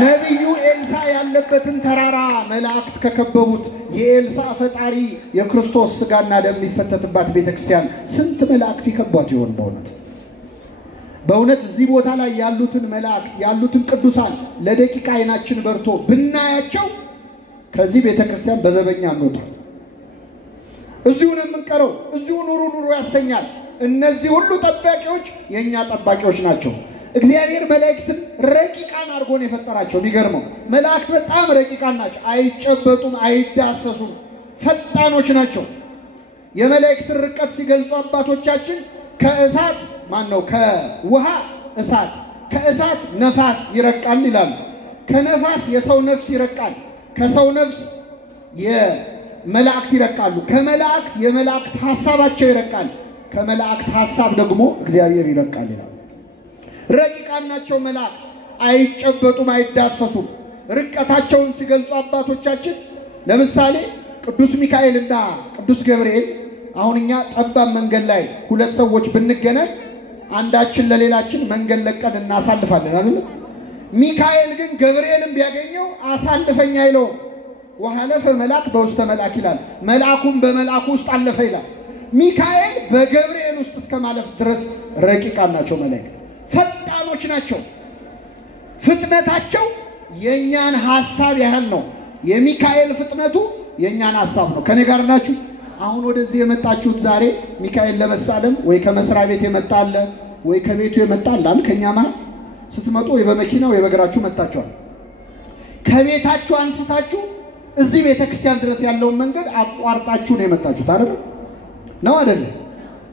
ነቢዩ ኤልሳ ያለበትን ተራራ መላእክት ከከበቡት የኤልሳ ፈጣሪ የክርስቶስ ሥጋና ደም የሚፈተትባት ቤተክርስቲያን ስንት መላእክት ይከቧት ይሆን? በእውነት እዚህ ቦታ ላይ ያሉትን መላእክት ያሉትን ቅዱሳን ለደቂቃ አይናችን በርቶ ብናያቸው ከዚህ ቤተክርስቲያን በዘበኛ አንወጣ። እዚሁ ነው የምንቀረው። እዚሁ ኑሩ ያሰኛል። እነዚህ ሁሉ ጠባቂዎች የኛ ጠባቂዎች ናቸው። እግዚአብሔር መላእክትን ረቂቃን አድርጎ ነው የፈጠራቸው። የሚገርመው መላእክት በጣም ረቂቃን ናቸው። አይጨበጡም፣ አይዳሰሱም፣ ፈጣኖች ናቸው። የመላእክትን ርቀት ሲገልጹ አባቶቻችን ከእሳት ከውሃ እሳት፣ ከእሳት ነፋስ ይረቃል ይላሉ። ከነፋስ የሰው ነፍስ ይረቃል፣ ከሰው ነፍስ የመላእክት ይረቃሉ። ከመላእክት የመላእክት ሐሳባቸው ይረቃል፣ ከመላእክት ሐሳብ ደግሞ እግዚአብሔር ይረቃል ይላሉ። ረቂቃን ናቸው መላእክት። አይጨበጡም፣ አይዳሰሱም። ርቀታቸውን ሲገልጹ አባቶቻችን ለምሳሌ ቅዱስ ሚካኤልና ቅዱስ ገብርኤል አሁን እኛ ጠባብ መንገድ ላይ ሁለት ሰዎች ብንገናኝ አንዳችን ለሌላችን መንገድ ለቀን እናሳልፋለን አይደል? ሚካኤል ግን ገብርኤልን ቢያገኘው አሳልፈኛ አይለው። ወሐለፈ መልአክ በውስተ መልአክ ይላል። መልአኩም በመልአኩ ውስጥ አለፈ ይላል። ሚካኤል በገብርኤል ውስጥ እስከ ማለፍ ድረስ ረቂቃን ናቸው መላእክት። ፈጣኖች ናቸው። ፍጥነታቸው የኛን ሐሳብ ያህል ነው። የሚካኤል ፍጥነቱ የኛን ሐሳብ ነው። ከኔ ጋር ናችሁ? አሁን ወደዚህ የመጣችሁት ዛሬ ሚካኤል ለመሳለም ወይ ከመስሪያ ቤት የመጣለ ወይ ከቤቱ የመጣለ ከኛ ማለት ስትመጡ ወይ በመኪና ወይ በእግራችሁ መጣችኋል። ከቤታችሁ አንስታችሁ እዚህ ቤተክርስቲያን ድረስ ያለውን መንገድ አቋርጣችሁ ነው የመጣችሁት አይደል? ነው አይደል?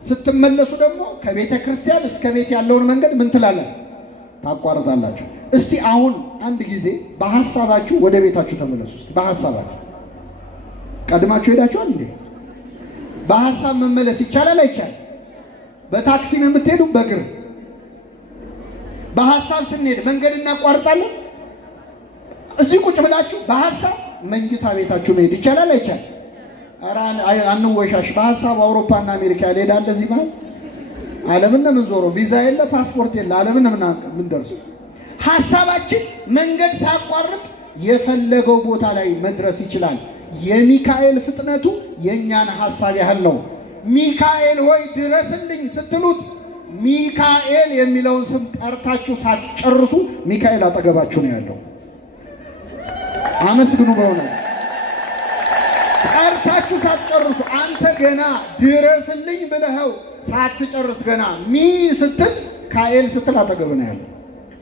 ስትመለሱ ደግሞ ከቤተክርስቲያን እስከ ቤት ያለውን መንገድ ምን ትላለህ? ታቋርጣላችሁ። እስቲ አሁን አንድ ጊዜ በሐሳባችሁ ወደ ቤታችሁ ተመለሱ። እስቲ በሐሳባችሁ ቀድማችሁ ሄዳችኋል እንዴ? በሐሳብ መመለስ ይቻላል አይቻል? በታክሲ ነው የምትሄዱ? በእግር? በሐሳብ ስንሄድ መንገድ እናቋርጣለን። እዚህ ቁጭ ብላችሁ በሐሳብ መንግታ ቤታችሁ መሄድ ይቻላል አይቻል? ኧረ አንወሻሽ። በሐሳብ አውሮፓና አሜሪካ ሄዳል። እንደዚህ ማለት ዓለምን ነው የምንዞረው። ቪዛ የለ ፓስፖርት የለ። ዓለምን ነው የምንደርሰው። ሐሳባችን መንገድ ሳያቋርጥ የፈለገው ቦታ ላይ መድረስ ይችላል። የሚካኤል ፍጥነቱ የኛን ሐሳብ ያህል ነው። ሚካኤል ሆይ ድረስልኝ ስትሉት ሚካኤል የሚለውን ስም ጠርታችሁ ሳትጨርሱ ሚካኤል አጠገባችሁ ነው ያለው። አመስግኑ። በእውነት ጠርታችሁ ሳትጨርሱ አንተ ገና ድረስልኝ ብለኸው ሳትጨርስ ገና ስትል ካኤል ስትል አጠገብ ነው ያለው።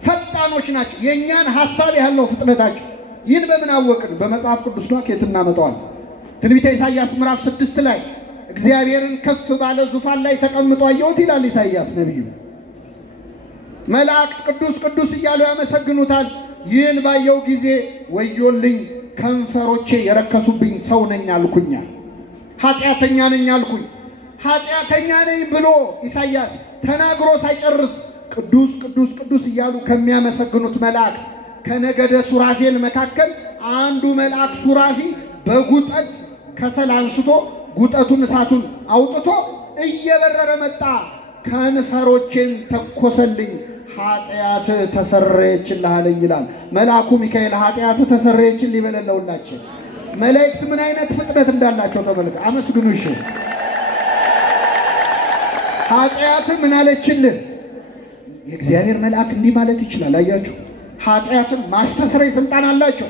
ፈጣኖች ናቸው። የኛን ሐሳብ ያህል ነው ፍጥነታቸው። ይህን በምን አወቅን? በመጽሐፍ ቅዱስ ነው። ከየት እናመጣዋል? ትንቢተ ኢሳይያስ ምዕራፍ 6 ላይ እግዚአብሔርን ከፍ ባለ ዙፋን ላይ ተቀምጦ አየሁት ይላል ኢሳይያስ ነብዩ። መላእክት ቅዱስ ቅዱስ እያሉ ያመሰግኑታል። ይህን ባየው ጊዜ ወዮልኝ፣ ከንፈሮቼ የረከሱብኝ ሰው ነኝ አልኩኝ፣ ኃጢአተኛ ነኝ አልኩኝ። ኃጢአተኛ ነኝ ብሎ ኢሳይያስ ተናግሮ ሳይጨርስ ቅዱስ ቅዱስ ቅዱስ እያሉ ከሚያመሰግኑት መላእክት ከነገደ ሱራፌል መካከል አንዱ መልአክ ሱራፊ በጉጠት ከሰል አንስቶ ጉጠቱን እሳቱን አውጥቶ እየበረረ መጣ። ከንፈሮቼን ተኮሰልኝ፣ ኃጢአት ተሰረየችልህ አለኝ ይላል መልአኩ ሚካኤል። ኃጢአት ተሰረየችልህ ይበለለውላችሁ። መላእክት ምን አይነት ፍጥነት እንዳላቸው ተመልከቱ። አመስግኑ። እሺ ኃጢአት ምን አለችልህ? የእግዚአብሔር መልአክ እንዲህ ማለት ይችላል። አያችሁ፣ ኃጢአትን ማስተስረይ ስልጣን አላቸው።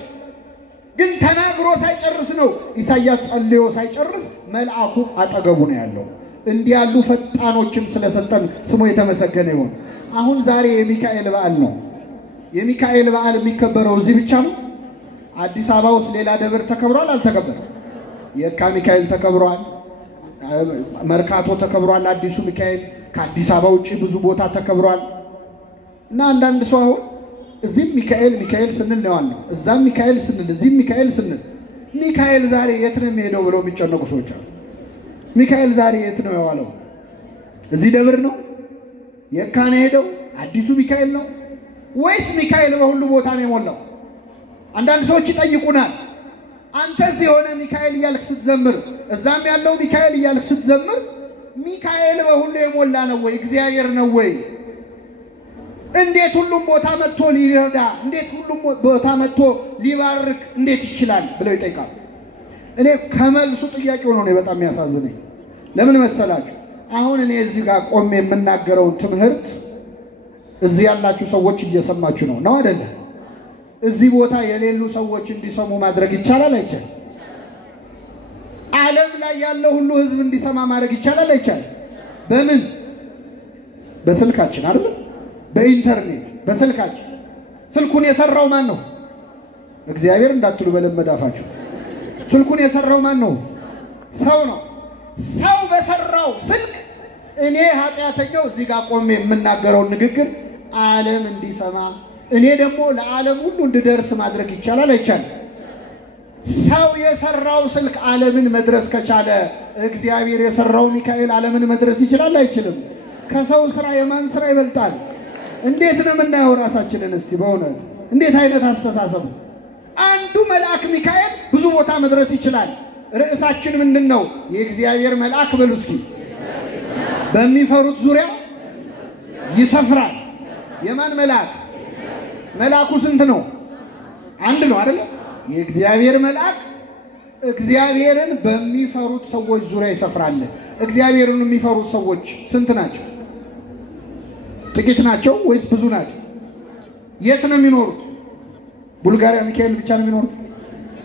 ግን ተናግሮ ሳይጨርስ ነው ኢሳይያስ ጸልዮ ሳይጨርስ መልአኩ አጠገቡ ነው ያለው። እንዲህ ያሉ ፈጣኖችን ስለሰጠን ስሙ የተመሰገነ ይሁን። አሁን ዛሬ የሚካኤል በዓል ነው። የሚካኤል በዓል የሚከበረው እዚህ ብቻ ነው? አዲስ አበባ ውስጥ ሌላ ደብር ተከብሯል አልተከበረም? የካ ሚካኤል ተከብሯል፣ መርካቶ ተከብሯል። አዲሱ ሚካኤል ከአዲስ አበባ ውጪ ብዙ ቦታ ተከብሯል። እና አንዳንድ ሰው አሁን እዚህም ሚካኤል ስንል ነው ያለው፣ እዛም ሚካኤል ስንል እዚህም ሚካኤል ስንል ሚካኤል ዛሬ የት ነው የሚሄደው ብለው የሚጨነቁ ሰዎች አሉ። ሚካኤል ዛሬ የት ነው የዋለው? እዚህ ደብር ነው? የካ ነው ሄደው? አዲሱ ሚካኤል ነው ወይስ ሚካኤል በሁሉ ቦታ ነው የሞላው? አንዳንድ ሰዎች ይጠይቁናል። አንተ እዚህ የሆነ ሚካኤል እያልክ ስትዘምር እዛም ያለው ሚካኤል እያልክ ስትዘምር ሚካኤል በሁሉ የሞላ ነው ወይ? እግዚአብሔር ነው ወይ? እንዴት ሁሉም ቦታ መጥቶ ሊረዳ፣ እንዴት ሁሉም ቦታ መጥቶ ሊባርክ እንዴት ይችላል ብለው ይጠይቃሉ። እኔ ከመልሱ ጥያቄው ነው በጣም የሚያሳዝነኝ። ለምን መሰላችሁ? አሁን እኔ እዚህ ጋር ቆሜ የምናገረውን ትምህርት እዚህ ያላችሁ ሰዎች እየሰማችሁ ነው አይደለ? እዚህ ቦታ የሌሉ ሰዎች እንዲሰሙ ማድረግ ይቻላል አይቻልም? ዓለም ላይ ያለው ሁሉ ህዝብ እንዲሰማ ማድረግ ይቻላል አይቻልም? በምን? በስልካችን አይደል? በኢንተርኔት በስልካችን። ስልኩን የሰራው ማን ነው? እግዚአብሔር እንዳትሉ በለመዳፋችሁ። ስልኩን የሰራው ማን ነው? ሰው ነው። ሰው በሰራው ስልክ እኔ ኃጢአተኛው እዚህ ጋር ቆሜ የምናገረው ንግግር ዓለም እንዲሰማ እኔ ደግሞ ለዓለም ሁሉ እንድደርስ ማድረግ ይቻላል አይቻልም? ሰው የሰራው ስልክ ዓለምን መድረስ ከቻለ እግዚአብሔር የሰራው ሚካኤል ዓለምን መድረስ ይችላል አይችልም? ከሰው ስራ የማን ስራ ይበልጣል? እንዴት ነው የምናየው ራሳችንን? እስቲ በእውነት እንዴት አይነት አስተሳሰብ! አንዱ መልአክ ሚካኤል ብዙ ቦታ መድረስ ይችላል። ርዕሳችን ምንድነው? የእግዚአብሔር መልአክ በሉ እስኪ። በሚፈሩት ዙሪያ ይሰፍራል። የማን መልአክ? መልአኩ ስንት ነው? አንድ ነው አይደል? የእግዚአብሔር መልአክ እግዚአብሔርን በሚፈሩት ሰዎች ዙሪያ ይሰፍራል። እግዚአብሔርን የሚፈሩት ሰዎች ስንት ናቸው? ጥቂት ናቸው ወይስ ብዙ ናቸው? የት ነው የሚኖሩት? ቡልጋሪያ ሚካኤል ብቻ ነው የሚኖሩት?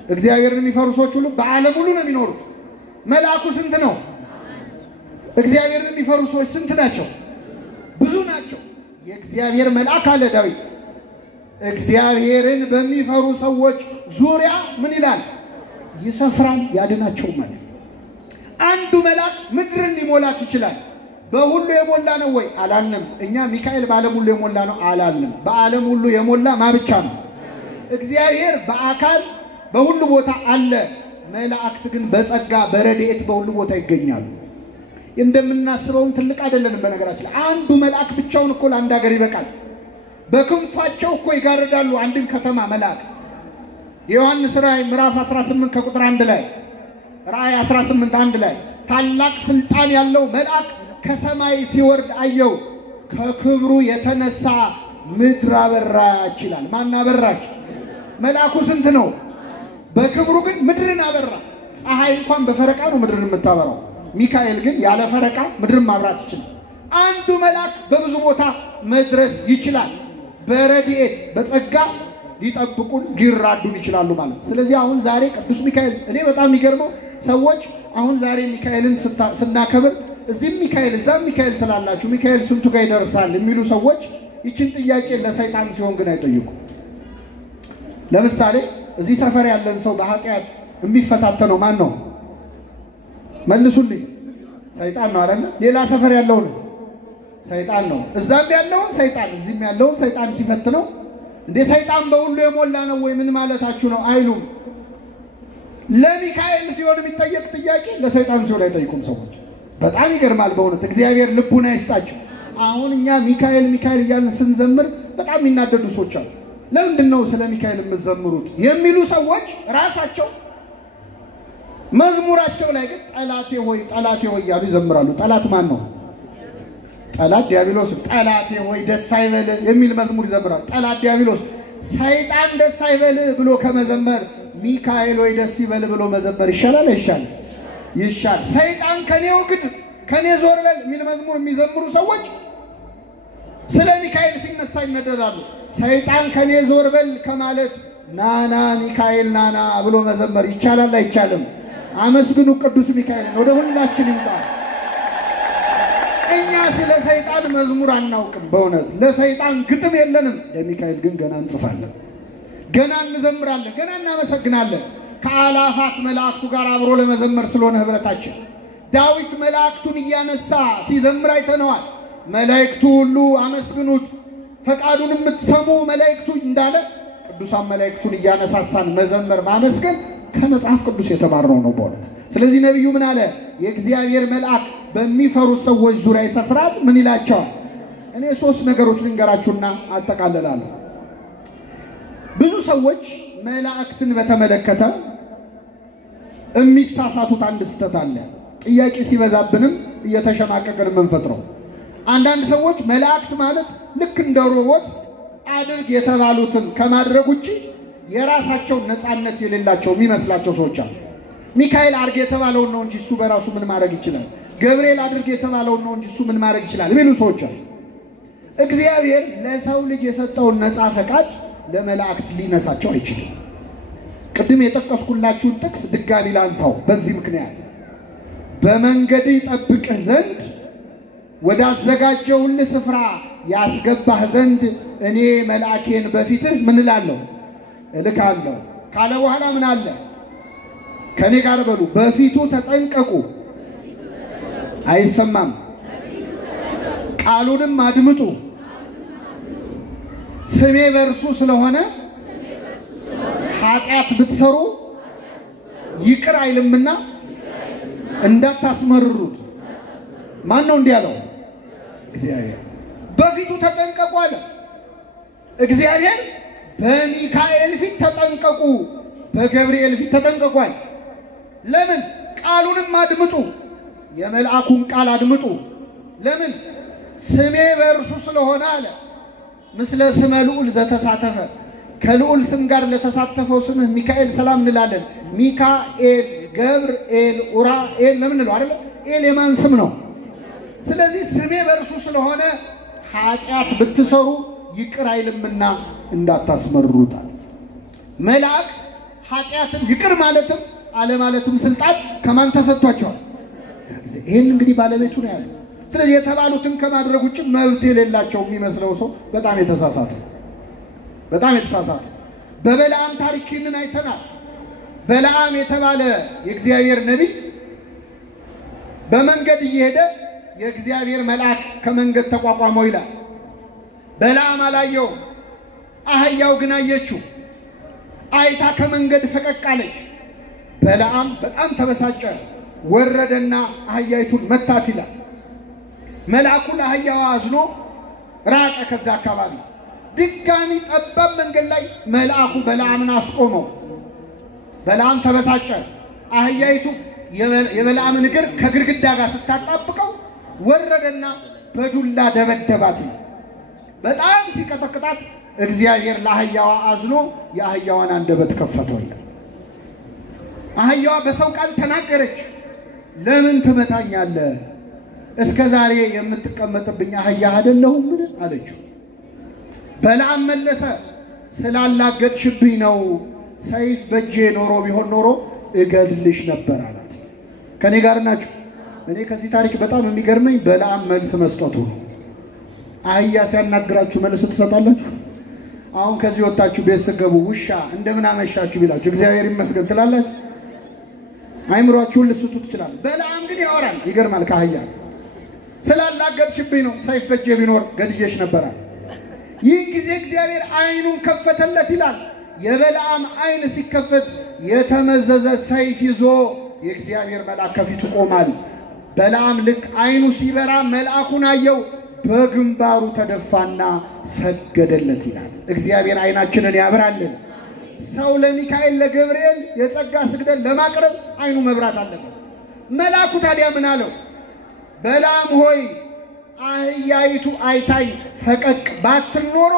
እግዚአብሔርን የሚፈሩ ሰዎች ሁሉ በዓለም ሁሉ ነው የሚኖሩት። መልአኩ ስንት ነው? እግዚአብሔርን የሚፈሩ ሰዎች ስንት ናቸው? ብዙ ናቸው። የእግዚአብሔር መልአክ አለ ዳዊት እግዚአብሔርን በሚፈሩ ሰዎች ዙሪያ ምን ይላል? ይሰፍራል፣ ያድናቸውም ማለት። አንዱ መልአክ ምድርን ሊሞላት ይችላል። በሁሉ የሞላ ነው ወይ? አላልንም። እኛ ሚካኤል በዓለም ሁሉ የሞላ ነው አላልንም። በዓለም ሁሉ የሞላ ማብቻ ነው እግዚአብሔር። በአካል በሁሉ ቦታ አለ። መላእክት ግን በጸጋ በረድኤት በሁሉ ቦታ ይገኛሉ። እንደምናስበው ትልቅ አይደለም። በነገራችን አንዱ መልአክ ብቻውን እኮ ለአንድ ሀገር ይበቃል። በክንፋቸው እኮ ይጋርዳሉ አንድን ከተማ መላእክት። ዮሐንስ ራእይ ምዕራፍ 18 ከቁጥር 1 ላይ ራእይ 18 1 ላይ ታላቅ ስልጣን ያለው መልአክ ከሰማይ ሲወርድ አየው። ከክብሩ የተነሳ ምድር አበራች ይላል። ማን አበራች? መልአኩ ስንት ነው? በክብሩ ግን ምድርን አበራ። ፀሐይ እንኳን በፈረቃ ነው ምድርን የምታበራው። ሚካኤል ግን ያለ ፈረቃ ምድርን ማብራት ይችላል። አንዱ መልአክ በብዙ ቦታ መድረስ ይችላል። በረድኤት በጸጋ ሊጠብቁን ሊራዱን ይችላሉ ማለት። ስለዚህ አሁን ዛሬ ቅዱስ ሚካኤል እኔ በጣም የሚገርመው ሰዎች አሁን ዛሬ ሚካኤልን ስናከብር እዚህም ሚካኤል እዛም ሚካኤል ትላላችሁ፣ ሚካኤል ስንቱ ጋር ይደርሳል የሚሉ ሰዎች ይችን ጥያቄ ለሰይጣን ሲሆን ግን አይጠይቁ። ለምሳሌ እዚህ ሰፈር ያለን ሰው በኃጢአት የሚፈታተነው ማን ነው? መልሱልኝ። ሰይጣን ነው አይደል? ሌላ ሰፈር ያለውስ ሰይጣን ነው። እዛም ያለውን ሰይጣን እዚህም ያለውን ሰይጣን ሲፈትነው እንደ ሰይጣን በሁሉ የሞላ ነው ወይ ምን ማለታችሁ ነው አይሉም። ለሚካኤል ሲሆን የሚጠየቅ ጥያቄ ለሰይጣን ሲሆን አይጠይቁም ሰዎች። በጣም ይገርማል በእውነት እግዚአብሔር ልቡና ይስጣቸው። አሁን እኛ ሚካኤል ሚካኤል እያልን ስንዘምር በጣም የሚናደዱ ሰዎች አሉ። ለምንድን ነው ስለ ሚካኤል የምትዘምሩት የሚሉ ሰዎች ራሳቸው መዝሙራቸው ላይ ግን ጠላቴ ሆይ ያሉ ይዘምራሉ። ጠላት ማን ነው? ጠላት ዲያብሎስ። ጠላቴ ሆይ ደስ አይበል የሚል መዝሙር ይዘምራሉ። ጠላት ዲያብሎስ። ሰይጣን ደስ አይበል ብሎ ከመዘመር ሚካኤል ሆይ ደስ ይበል ብሎ መዘመር ይሻላል አይሻልም? ይሻል። ሰይጣን ከኔ ወግድ ከኔ ዞር በል የሚል መዝሙር የሚዘምሩ ሰዎች ስለ ሚካኤል ሲነሳ ይነደዳሉ። ሰይጣን ከኔ ዞር በል ከማለት ናና ሚካኤል ናና ብሎ መዘመር ይቻላል አይቻልም? አመስግኑ ቅዱስ ሚካኤልን። ወደ ሁላችን ይምጣ። እኛ ስለ ሰይጣን መዝሙር አናውቅም። በእውነት ለሰይጣን ግጥም የለንም። ለሚካኤል ግን ገና እንጽፋለን፣ ገና እንዘምራለን፣ ገና እናመሰግናለን። ከአላፋት መላእክቱ ጋር አብሮ ለመዘመር ስለሆነ ህብረታችን። ዳዊት መላእክቱን እያነሳ ሲዘምር አይተነዋል። መላእክቱ ሁሉ አመስግኑት ፈቃዱን የምትሰሙ መላእክቱ እንዳለ ቅዱሳን መላእክቱን እያነሳሳን መዘመር ማመስገን ከመጽሐፍ ቅዱስ የተማርነው ነው በእውነት። ስለዚህ ነብዩ ምን አለ? የእግዚአብሔር መልአክ በሚፈሩት ሰዎች ዙሪያ ይሰፍራል። ምን ይላቸዋል? እኔ 3 ነገሮች ልንገራችሁና አጠቃልላለሁ። ብዙ ሰዎች መላእክትን በተመለከተ የሚሳሳቱት አንድ ስህተት አለ። ጥያቄ ሲበዛብንም እየተሸማቀቀን የምንፈጥረው አንዳንድ ሰዎች መላእክት ማለት ልክ እንደ ሮቦት አድርግ የተባሉትን ከማድረግ ውጪ የራሳቸው ነፃነት የሌላቸው የሚመስላቸው ሰዎች አሉ። ሚካኤል አድርግ የተባለውን ነው እንጂ እሱ በራሱ ምን ማድረግ ይችላል? ገብርኤል አድርግ የተባለውን ነው እንጂ እሱ ምን ማድረግ ይችላል? የሚሉ ሰዎች አሉ። እግዚአብሔር ለሰው ልጅ የሰጠውን ነፃ ፈቃድ ለመላእክት ሊነሳቸው አይችልም። ቅድም የጠቀስኩላችሁን ጥቅስ ድጋሚ ላንሳው። በዚህ ምክንያት በመንገድ ይጠብቅህ ዘንድ ወዳዘጋጀውልህ ስፍራ ያስገባህ ዘንድ እኔ መልአኬን በፊትህ ምን እላለሁ? እልካለሁ ካለ በኋላ ምን አለ? ከኔ ጋር በሉ። በፊቱ ተጠንቀቁ። አይሰማም? ቃሉንም አድምጡ። ስሜ በእርሱ ስለሆነ ኃጢአት ብትሰሩ ይቅር አይልምና እንዳታስመርሩት። ማን ነው እንዲህ ያለው? እግዚአብሔር። በፊቱ ተጠንቀቁ አለ እግዚአብሔር። በሚካኤል ፊት ተጠንቀቁ፣ በገብርኤል ፊት ተጠንቀቁ አለ። ለምን? ቃሉንም አድምጡ። የመልአኩን ቃል አድምጡ። ለምን? ስሜ በእርሱ ስለሆነ አለ። ምስለ ስመ ልዑል ዘተሳተፈ፣ ከልዑል ስም ጋር ለተሳተፈው ስምህ ሚካኤል ሰላም እንላለን። ሚካኤል፣ ገብርኤል፣ ኡራኤል ለምን ነው አይደል? ኤል የማን ስም ነው? ስለዚህ ስሜ በእርሱ ስለሆነ ኃጢአት ብትሰሩ ይቅር አይልምና እንዳታስመርሩታል። መላእክት ኃጢአትን ይቅር ማለትም አለማለትም ስልጣን ከማን ተሰጥቷቸዋል? ይሄን እንግዲህ ባለቤቱ ነው ያለው። ስለዚህ የተባሉትን ከማድረግ ውጭ መብት የሌላቸው የሚመስለው ሰው በጣም የተሳሳተ በጣም የተሳሳተ። በበለዓም ታሪክ ይህንን አይተናል። በለዓም የተባለ የእግዚአብሔር ነቢይ በመንገድ እየሄደ የእግዚአብሔር መልአክ ከመንገድ ተቋቋመው ይላል። በለዓም አላየው፣ አህያው ግን አየችው። አይታ ከመንገድ ፈቀቅ አለች። በለዓም በጣም ተበሳጨ፣ ወረደና አህያይቱን መታት ይላል። መልአኩ ለአህያው አዝኖ ራቀ ከዛ አካባቢ። ድጋሚ ጠባብ መንገድ ላይ መልአኩ በለዓምን አስቆመው። በለዓም ተበሳጨ። አህያይቱ የበለዓምን እግር ከግድግዳ ጋር ስታጣብቀው ወረደና በዱላ ደበደባት። በጣም ሲቀጠቅጣት እግዚአብሔር ለአህያዋ አዝኖ የአህያዋን አንደበት ከፈተው። አህያዋ በሰው ቃል ተናገረች። ለምን ትመታኛለህ? እስከ ዛሬ የምትቀመጥብኝ አህያ አይደለሁም ምን አለችው። በለዓም መለሰ፣ ስላላገጥሽብኝ ነው። ሰይፍ በእጄ ኖሮ ቢሆን ኖሮ እገድልሽ ነበር አላት። ከኔ ጋር ናችሁ? እኔ ከዚህ ታሪክ በጣም የሚገርመኝ በለዓም መልስ መስጠቱ ነው። አህያ ሲያናግራችሁ መልስ ትሰጣላችሁ? አሁን ከዚህ ወጣችሁ ቤት ስትገቡ ውሻ እንደምን አመሻችሁ ቢላችሁ እግዚአብሔር ይመስገን ትላላችሁ? አይምሯችሁን ልትስቱ ትችላላችሁ። በለዓም ግን ያወራል። ይገርማል። ከአህያ ስላላገጥሽብኝ ነው፣ ሰይፍ በእጄ ቢኖር ገድዬሽ ነበር። ይህን ጊዜ እግዚአብሔር አይኑን ከፈተለት ይላል። የበለዓም አይን ሲከፈት የተመዘዘ ሰይፍ ይዞ የእግዚአብሔር መልአክ ከፊቱ ቆሟል። በለዓም ልክ አይኑ ሲበራ መልአኩን አየው፣ በግንባሩ ተደፋና ሰገደለት ይላል። እግዚአብሔር አይናችንን ያብራልን። ሰው ለሚካኤል ለገብርኤል የጸጋ ስግደት ለማቅረብ አይኑ መብራት አለበት። መልአኩ ታዲያ ምን አለው? በለዓም ሆይ አህያይቱ አይታኝ ፈቀቅ ባትል ኖሮ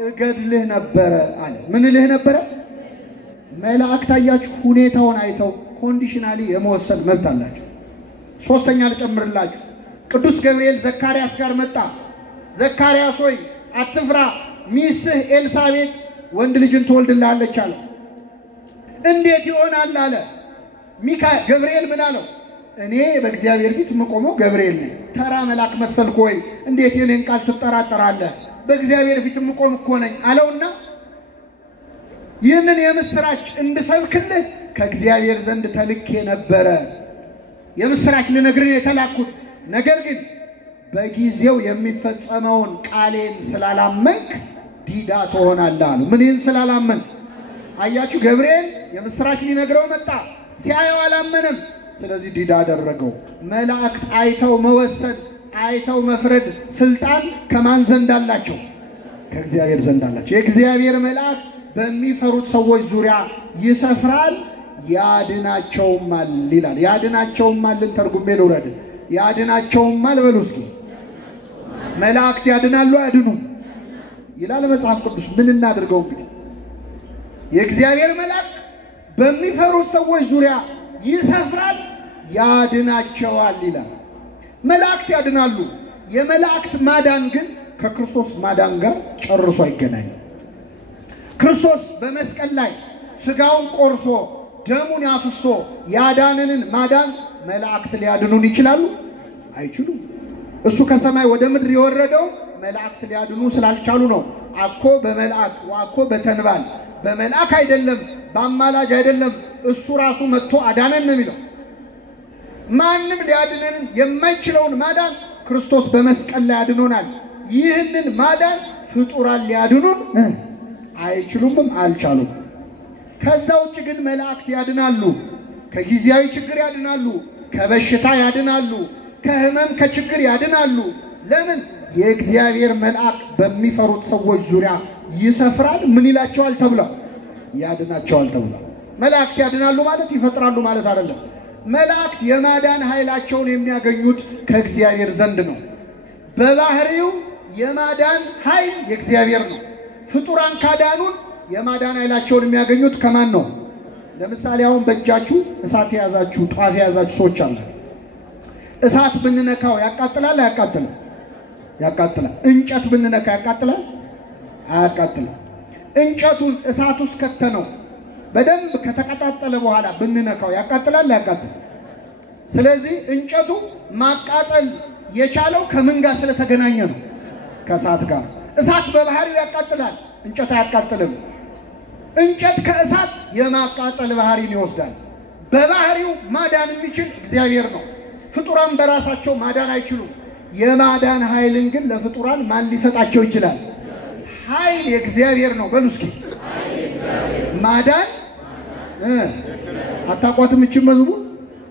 እገድልህ ነበረ አለ። ምን ልህ ነበረ? መላእክት አያችሁ ሁኔታውን አይተው ኮንዲሽናሊ የመወሰን መብት አላቸው። ሶስተኛ ልጨምርላችሁ። ቅዱስ ገብርኤል ዘካርያስ ጋር መጣ። ዘካርያስ ሆይ አትፍራ፣ ሚስትህ ኤልሳቤጥ ወንድ ልጅን ትወልድልሃለች አለ። እንዴት ይሆናል አለ። ሚካኤል ገብርኤል ምን አለው? እኔ በእግዚአብሔር ፊት የምቆመው ገብርኤል ነኝ። ተራ መልአክ መሰልኩ ወይ? እንዴት የኔን ቃል ትጠራጠራለህ? በእግዚአብሔር ፊት የምቆም እኮ ነኝ አለውና ይህንን የምስራች እንድሰብክልህ ከእግዚአብሔር ዘንድ ተልኬ ነበረ። የምስራች ልነግርህ የተላኩት፣ ነገር ግን በጊዜው የሚፈጸመውን ቃሌን ስላላመንክ ዲዳ ትሆናለህ አለ። ምንን ስላላመንክ? አያችሁ፣ ገብርኤል የምስራች ሊነግረው መጣ። ሲያየው አላመነም። ስለዚህ ዲዳ አደረገው። መላእክት አይተው መወሰን፣ አይተው መፍረድ ስልጣን ከማን ዘንድ አላቸው? ከእግዚአብሔር ዘንድ አላቸው። የእግዚአብሔር መልአክ በሚፈሩት ሰዎች ዙሪያ ይሰፍራል ያድናቸውማል ይላል። ያድናቸውማልን ተርጉሜ ልውረድ። ያድናቸውማል በሉ እስኪ። መላእክት ያድናሉ አያድኑም ይላል መጽሐፍ ቅዱስ። ምን እናድርገው እንግዲህ? የእግዚአብሔር መልአክ በሚፈሩት ሰዎች ዙሪያ ይሰፍራል ያድናቸዋል ይላል። መላእክት ያድናሉ። የመላእክት ማዳን ግን ከክርስቶስ ማዳን ጋር ጨርሶ አይገናኝም። ክርስቶስ በመስቀል ላይ ስጋውን ቆርሶ ደሙን ያፍሶ ያዳነንን ማዳን መላእክት ሊያድኑን ይችላሉ? አይችሉም። እሱ ከሰማይ ወደ ምድር የወረደው መላእክት ሊያድኑ ስላልቻሉ ነው። አኮ በመልአክ ዋኮ በተንባል፣ በመልአክ አይደለም በአማላጅ አይደለም፣ እሱ ራሱ መጥቶ አዳነን ነው የሚለው። ማንም ሊያድነን የማይችለውን ማዳን ክርስቶስ በመስቀል ላይ አድኖናል። ይህንን ማዳን ፍጡራን ሊያድኑን አይችሉምም አልቻሉም። ከዛ ውጭ ግን መላእክት ያድናሉ። ከጊዜያዊ ችግር ያድናሉ፣ ከበሽታ ያድናሉ፣ ከህመም ከችግር ያድናሉ። ለምን? የእግዚአብሔር መልአክ በሚፈሩት ሰዎች ዙሪያ ይሰፍራል። ምን ይላቸዋል ተብሏል? ያድናቸዋል ተብሏል። መላእክት ያድናሉ ማለት ይፈጥራሉ ማለት አይደለም። መላእክት የማዳን ኃይላቸውን የሚያገኙት ከእግዚአብሔር ዘንድ ነው። በባህሪው የማዳን ኃይል የእግዚአብሔር ነው። ፍጡራን ካዳኑን የማዳን ኃይላቸውን የሚያገኙት ከማን ነው? ለምሳሌ አሁን በእጃችሁ እሳት የያዛችሁ ጧፍ የያዛችሁ ሰዎች አሉ። እሳት ብንነካው ያቃጥላል አያቃጥልም? ያቃጥላል። እንጨት ብንነካ ያቃጥላል አያቃጥልም? እንጨቱን እሳት ውስጥ ከተነው በደንብ ከተቀጣጠለ በኋላ ብንነካው ያቃጥላል አያቃጥልም? ስለዚህ እንጨቱ ማቃጠል የቻለው ከምን ጋር ስለተገናኘ ነው? ከእሳት ጋር። እሳት በባህሪው ያቃጥላል፣ እንጨት አያቃጥልም። እንጨት ከእሳት የማቃጠል ባህሪን ይወስዳል። በባህሪው ማዳን የሚችል እግዚአብሔር ነው። ፍጡራን በራሳቸው ማዳን አይችሉም። የማዳን ኃይልን ግን ለፍጡራን ማን ሊሰጣቸው ይችላል? ኃይል የእግዚአብሔር ነው። በሉ እስኪ ማዳን አታቋትም? እቺ መዝሙር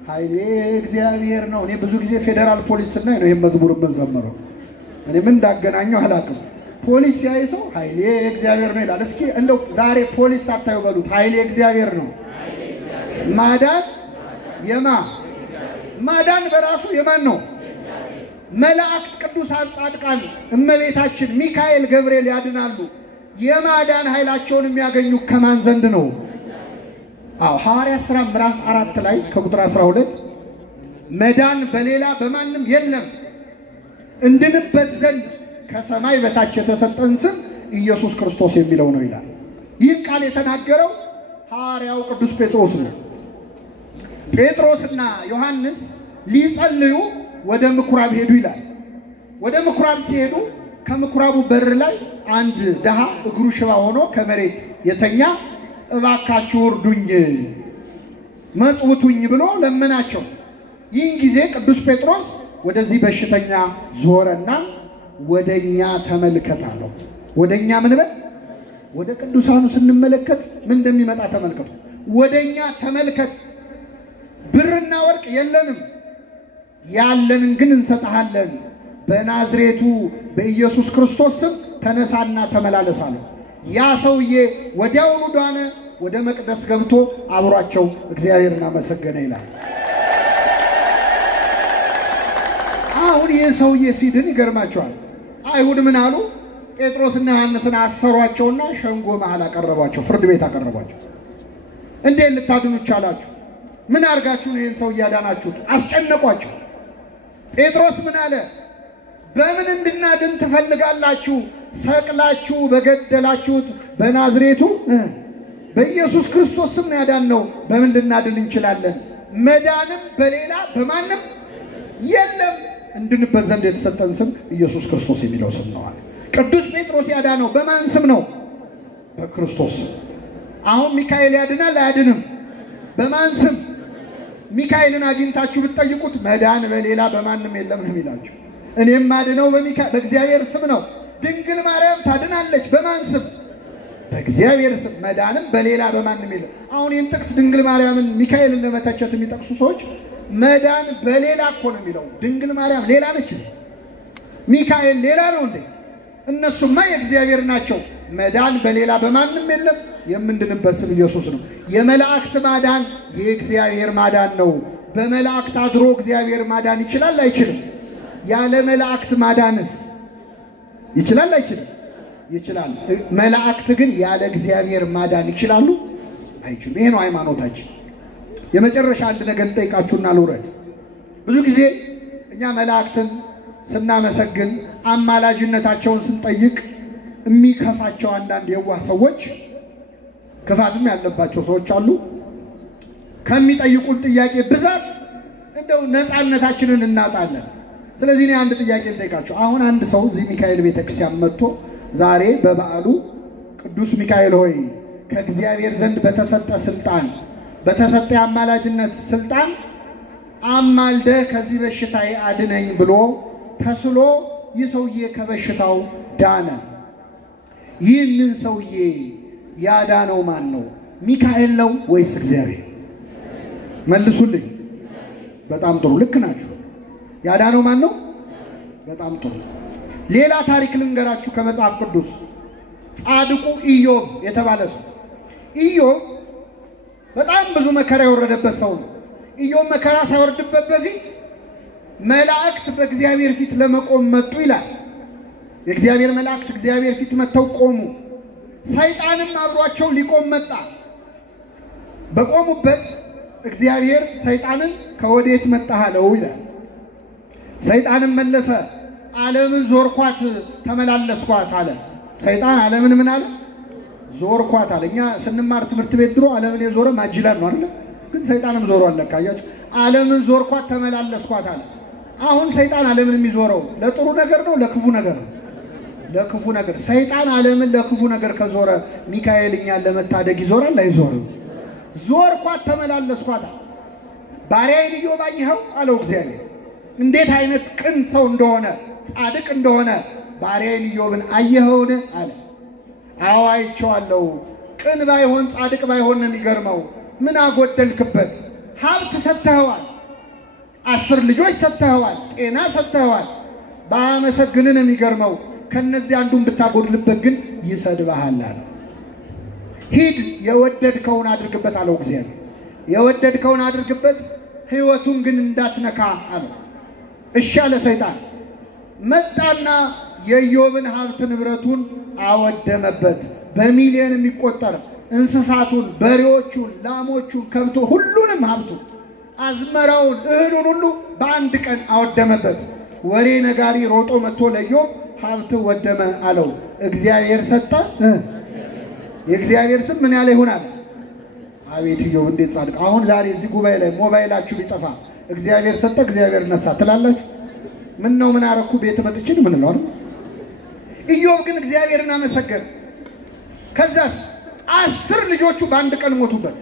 ኃይል የእግዚአብሔር ነው። እኔ ብዙ ጊዜ ፌደራል ፖሊስ ስናይ ነው ይሄን መዝሙር የምንዘምረው። እኔ ምን እንዳገናኘው አላውቅም። ፖሊስ ሲያይ ሰው ኃይል የእግዚአብሔር ነው ይላል። እስኪ እንደው ዛሬ ፖሊስ ሳታዩ በሉት ኃይል የእግዚአብሔር ነው። ማዳን ማዳን በራሱ የማን ነው? መላእክት፣ ቅዱሳን፣ ጻድቃን፣ እመቤታችን፣ ሚካኤል፣ ገብርኤል ያድናሉ። የማዳን ኃይላቸውን የሚያገኙ ከማን ዘንድ ነው? ሐዋርያት ሥራ ምዕራፍ 4 ላይ ከቁጥር 12 መዳን በሌላ በማንም የለም እንድንበት ዘንድ ከሰማይ በታች የተሰጠን ስም ኢየሱስ ክርስቶስ የሚለው ነው ይላል። ይህ ቃል የተናገረው ሐዋርያው ቅዱስ ጴጥሮስ ነው። ጴጥሮስና ዮሐንስ ሊጸልዩ ወደ ምኩራብ ሄዱ ይላል። ወደ ምኩራብ ሲሄዱ ከምኩራቡ በር ላይ አንድ ደሃ እግሩ ሽባ ሆኖ ከመሬት የተኛ እባካችሁ እርዱኝ መጽውቱኝ ብሎ ለመናቸው። ይህን ጊዜ ቅዱስ ጴጥሮስ ወደዚህ በሽተኛ ዞረና ወደኛ ተመልከት አለው። ወደኛ ምን በል? ወደ ቅዱሳኑ ስንመለከት ምን እንደሚመጣ ተመልከቱ። ወደኛ ተመልከት። ብርና ወርቅ የለንም፣ ያለንን ግን እንሰጣለን። በናዝሬቱ በኢየሱስ ክርስቶስ ስም ተነሳና ተመላለስ አለ። ያ ሰውዬ ወዲያውኑ ዳነ። ወደ መቅደስ ገብቶ አብሯቸው እግዚአብሔርን አመሰገነ ይላል። አሁን ይህ ሰውዬ ሲድን ይገርማቸዋል። አይሁድ ምን አሉ? ጴጥሮስና ዮሐንስን አሰሯቸውና ሸንጎ መሃል አቀረቧቸው፣ ፍርድ ቤት አቀረቧቸው። እንዴት ልታድኑ ቻላችሁ? ምን አርጋችሁ ይህን ሰው ያዳናችሁት? አስጨነቋቸው። ጴጥሮስ ምን አለ? በምን እንድናድን ትፈልጋላችሁ? ሰቅላችሁ በገደላችሁት በናዝሬቱ በኢየሱስ ክርስቶስ ስም ነው ያዳነው። በምን እንድናድን እንችላለን? መዳንም በሌላ በማንም የለም። እንድንበት ዘንድ የተሰጠን ስም ኢየሱስ ክርስቶስ የሚለው ስም ነው። ቅዱስ ጴጥሮስ ያዳነው በማን ስም ነው? በክርስቶስ። አሁን ሚካኤል ያድናል አያድንም? በማን ስም? ሚካኤልን አግኝታችሁ ብትጠይቁት መዳን በሌላ በማንም የለም ነው የሚላችሁ። እኔም ማድነው በእግዚአብሔር ስም ነው። ድንግል ማርያም ታድናለች በማን ስም? በእግዚአብሔር ስም። መዳንም በሌላ በማንም የለም። አሁን ይህን ጥቅስ ድንግል ማርያምን ሚካኤልን ለመተቸት የሚጠቅሱ ሰዎች መዳን በሌላ እኮ ነው የሚለው። ድንግል ማርያም ሌላ ነች፣ ሚካኤል ሌላ ነው እንዴ? እነሱማ የእግዚአብሔር ናቸው። መዳን በሌላ በማንም የለም። የምንድንበት ስም ኢየሱስ ነው። የመላእክት ማዳን የእግዚአብሔር ማዳን ነው። በመላእክት አድሮ እግዚአብሔር ማዳን ይችላል አይችልም? ያለ መላእክት ማዳንስ ይችላል አይችልም? ይችላል። መላእክት ግን ያለ እግዚአብሔር ማዳን ይችላሉ አይችሉም? ይሄ ነው ሃይማኖታችን። የመጨረሻ አንድ ነገር ልጠይቃችሁና ልውረድ። ብዙ ጊዜ እኛ መላእክትን ስናመሰግን አማላጅነታቸውን ስንጠይቅ የሚከፋቸው አንዳንድ የዋህ ሰዎች፣ ክፋትም ያለባቸው ሰዎች አሉ። ከሚጠይቁን ጥያቄ ብዛት እንደው ነፃነታችንን እናጣለን። ስለዚህ እኔ አንድ ጥያቄ ልጠይቃችሁ። አሁን አንድ ሰው እዚህ ሚካኤል ቤተክርስቲያን መጥቶ ዛሬ በበዓሉ ቅዱስ ሚካኤል ሆይ ከእግዚአብሔር ዘንድ በተሰጠ ስልጣን በተሰጠ አማላጅነት ስልጣን አማልደ ከዚህ በሽታዬ አድነኝ ብሎ ተስሎ ይህ ሰውዬ ከበሽታው ዳነ። ይህንን ሰውዬ ያዳነው ማን ነው? ሚካኤል ነው ወይስ እግዚአብሔር? መልሱልኝ። በጣም ጥሩ፣ ልክ ናችሁ። ያዳነው ማን ነው? በጣም ጥሩ። ሌላ ታሪክ ልንገራችሁ ከመጽሐፍ ቅዱስ። ጻድቁ ኢዮብ የተባለ ሰው። ኢዮብ በጣም ብዙ መከራ የወረደበት ሰው ነው። ኢዮብ መከራ ሳይወርድበት በፊት መላእክት በእግዚአብሔር ፊት ለመቆም መጡ ይላል። የእግዚአብሔር መላእክት እግዚአብሔር ፊት መጥተው ቆሙ። ሰይጣንም አብሯቸው ሊቆም መጣ። በቆሙበት እግዚአብሔር ሰይጣንን ከወዴት መጣህ አለው ይላል። ሰይጣንም መለሰ፣ ዓለምን ዞርኳት ተመላለስኳት አለ። ሰይጣን ዓለምን ምን አለ? ዞርኳት አለ። እኛ ስንማር ትምህርት ቤት ድሮ ዓለምን የዞረ ማጅላን ነው አይደል? ግን ሰይጣንም ዞሯል ለካ። አያችሁ፣ ዓለምን ዞርኳት ተመላለስኳት አለ። አሁን ሰይጣን ዓለምን የሚዞረው ለጥሩ ነገር ነው ለክፉ ነገር ነው? ለክፉ ነገር። ሰይጣን ዓለምን ለክፉ ነገር ከዞረ ሚካኤል እኛን ለመታደግ ይዞራል አይዞርም? ዞርኳት ተመላለስኳት። ባሪያዬን ኢዮብ አየኸው አለው እግዚአብሔር። እንዴት አይነት ቅን ሰው እንደሆነ ጻድቅ እንደሆነ ባሪያዬን ኢዮብን አየኸውን አለ። አዎ አይቼዋለሁ። ቅን ባይሆን ጻድቅ ባይሆን ነው የሚገርመው። ምን አጎደልክበት? ሀብት ሰጥተኸዋል፣ 10 ልጆች ሰጥተኸዋል፣ ጤና ሰጥተኸዋል። ባያመሰግን ነው የሚገርመው። ከነዚህ አንዱን ብታጎድልበት ግን ይሰድብሃል አለ። ሂድ የወደድከውን አድርግበት አለው እግዚአብሔር። የወደድከውን አድርግበት፣ ሕይወቱን ግን እንዳትነካ አለው። እሺ አለ ሰይጣን። መጣና የኢዮብን ሀብት ንብረቱን አወደመበት። በሚሊዮን የሚቆጠር እንስሳቱን፣ በሬዎቹን፣ ላሞቹን፣ ከብቶ ሁሉንም ሀብቱን፣ አዝመራውን፣ እህሉን ሁሉ በአንድ ቀን አወደመበት። ወሬ ነጋሪ ሮጦ መጥቶ ለኢዮብ ሀብት ወደመ አለው። እግዚአብሔር ሰጠ። የእግዚአብሔር ስም ምን ያለ ይሆናል? አቤት ኢዮብ እንዴት ጻድቅ! አሁን ዛሬ እዚህ ጉባኤ ላይ ሞባይላችሁ ቢጠፋ እግዚአብሔር ሰጠ እግዚአብሔር ነሳ ትላላችሁ? ምን ነው ምን አረኩ ቤት መጥቼ ምን ነው አይደል? ኢዮብ ግን እግዚአብሔርን አመሰገነ። ከዛስ 10 ልጆቹ በአንድ ቀን ሞቱበት።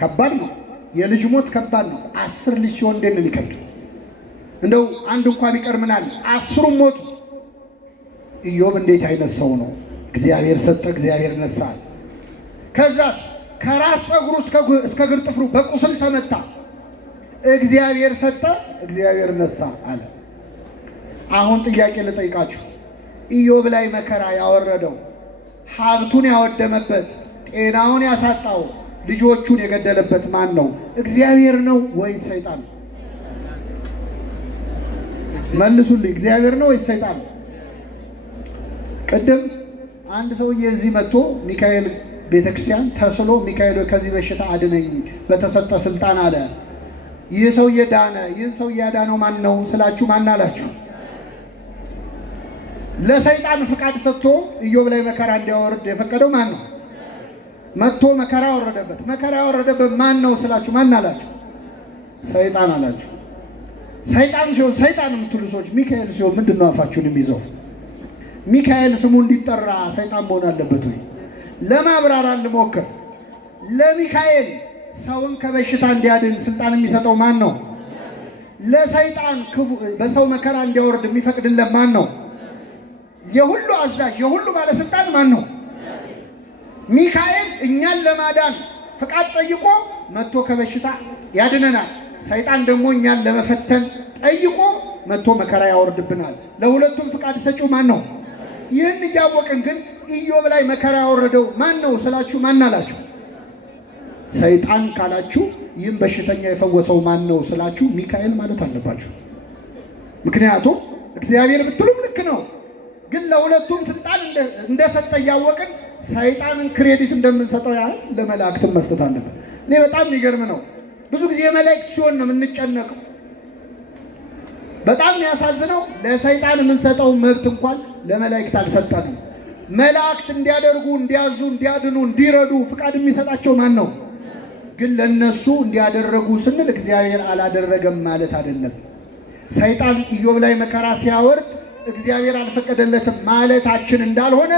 ከባድ ነው። የልጅ ሞት ከባድ ነው። 10 ልጅ ሲሆን እንዴት ነው የሚከብደው? እንደው አንድ እንኳን ቢቀር ምን አለ? 10ም ሞቱ። ኢዮብ እንዴት አይነት ሰው ነው? እግዚአብሔር ሰጠ እግዚአብሔር ነሳ። ከዛስ ከራስ ፀጉሩ እስከ እግር ጥፍሩ በቁስል ተመታ። እግዚአብሔር ሰጠ እግዚአብሔር ነሳ አለ። አሁን ጥያቄ ልጠይቃችሁ። ኢዮብ ላይ መከራ ያወረደው፣ ሀብቱን ያወደመበት፣ ጤናውን ያሳጣው፣ ልጆቹን የገደለበት ማን ነው? እግዚአብሔር ነው ወይስ ሰይጣን? መልሱልኝ። እግዚአብሔር ነው ወይስ ሰይጣን? ቅድም አንድ ሰውዬ እዚህ መጥቶ ሚካኤል ቤተክርስቲያን ተስሎ ሚካኤል ከዚህ በሽታ አድነኝ በተሰጠ ስልጣን አለ። ይህ ሰውዬ ዳነ። ይህን ሰውዬ ያዳነው ማን ነው ስላችሁ ማን አላችሁ? ለሰይጣን ፍቃድ ሰጥቶ ኢዮብ ላይ መከራ እንዲያወርድ የፈቀደው ማን ነው? መጥቶ መከራ ወረደበት። መከራ ወረደበት ማን ነው ስላችሁ ማን አላችሁ? ሰይጣን አላችሁ። ሰይጣን ሲሆን ሰይጣን የምትሉ ሰዎች ሚካኤል ሲሆን ምንድነው አፋችሁን የሚይዘው? ሚካኤል ስሙ እንዲጠራ ሰይጣን መሆን አለበት ወይ? ለማብራራት ልሞክር። ለሚካኤል ሰውን ከበሽታ እንዲያድን ስልጣን የሚሰጠው ማን ነው? ለሰይጣን በሰው መከራ እንዲያወርድ የሚፈቅድለት ማን ነው? የሁሉ አዛዥ የሁሉ ባለስልጣን ማን ነው? ሚካኤል እኛን ለማዳን ፍቃድ ጠይቆ መጥቶ ከበሽታ ያድነናል። ሰይጣን ደግሞ እኛን ለመፈተን ጠይቆ መጥቶ መከራ ያወርድብናል። ለሁለቱም ፍቃድ ሰጪው ማን ነው? ይህን እያወቅን ግን ኢዮብ ላይ መከራ ያወረደው ማን ነው ስላችሁ ማን አላችሁ? ሰይጣን ካላችሁ ይህን በሽተኛ የፈወሰው ማን ነው ስላችሁ ሚካኤል ማለት አለባችሁ። ምክንያቱም እግዚአብሔር ብትሉም ልክ ነው፣ ግን ለሁለቱም ስልጣን እንደሰጠ እያወቅን ሰይጣንን ክሬዲት እንደምንሰጠው ያህል ለመላእክትም መስጠት አለበት። እኔ በጣም የሚገርም ነው። ብዙ ጊዜ መላእክት ሲሆን ነው የምንጨነቀው። በጣም የሚያሳዝነው ለሰይጣን የምንሰጠው መብት እንኳን ለመላእክት አልሰጠንም። መላእክት እንዲያደርጉ፣ እንዲያዙ፣ እንዲያድኑ፣ እንዲረዱ ፍቃድ የሚሰጣቸው ማን ነው? ግን ለነሱ እንዲያደረጉ ስንል እግዚአብሔር አላደረገም ማለት አይደለም። ሰይጣን ኢዮብ ላይ መከራ ሲያወርድ እግዚአብሔር አልፈቀደለትም ማለታችን እንዳልሆነ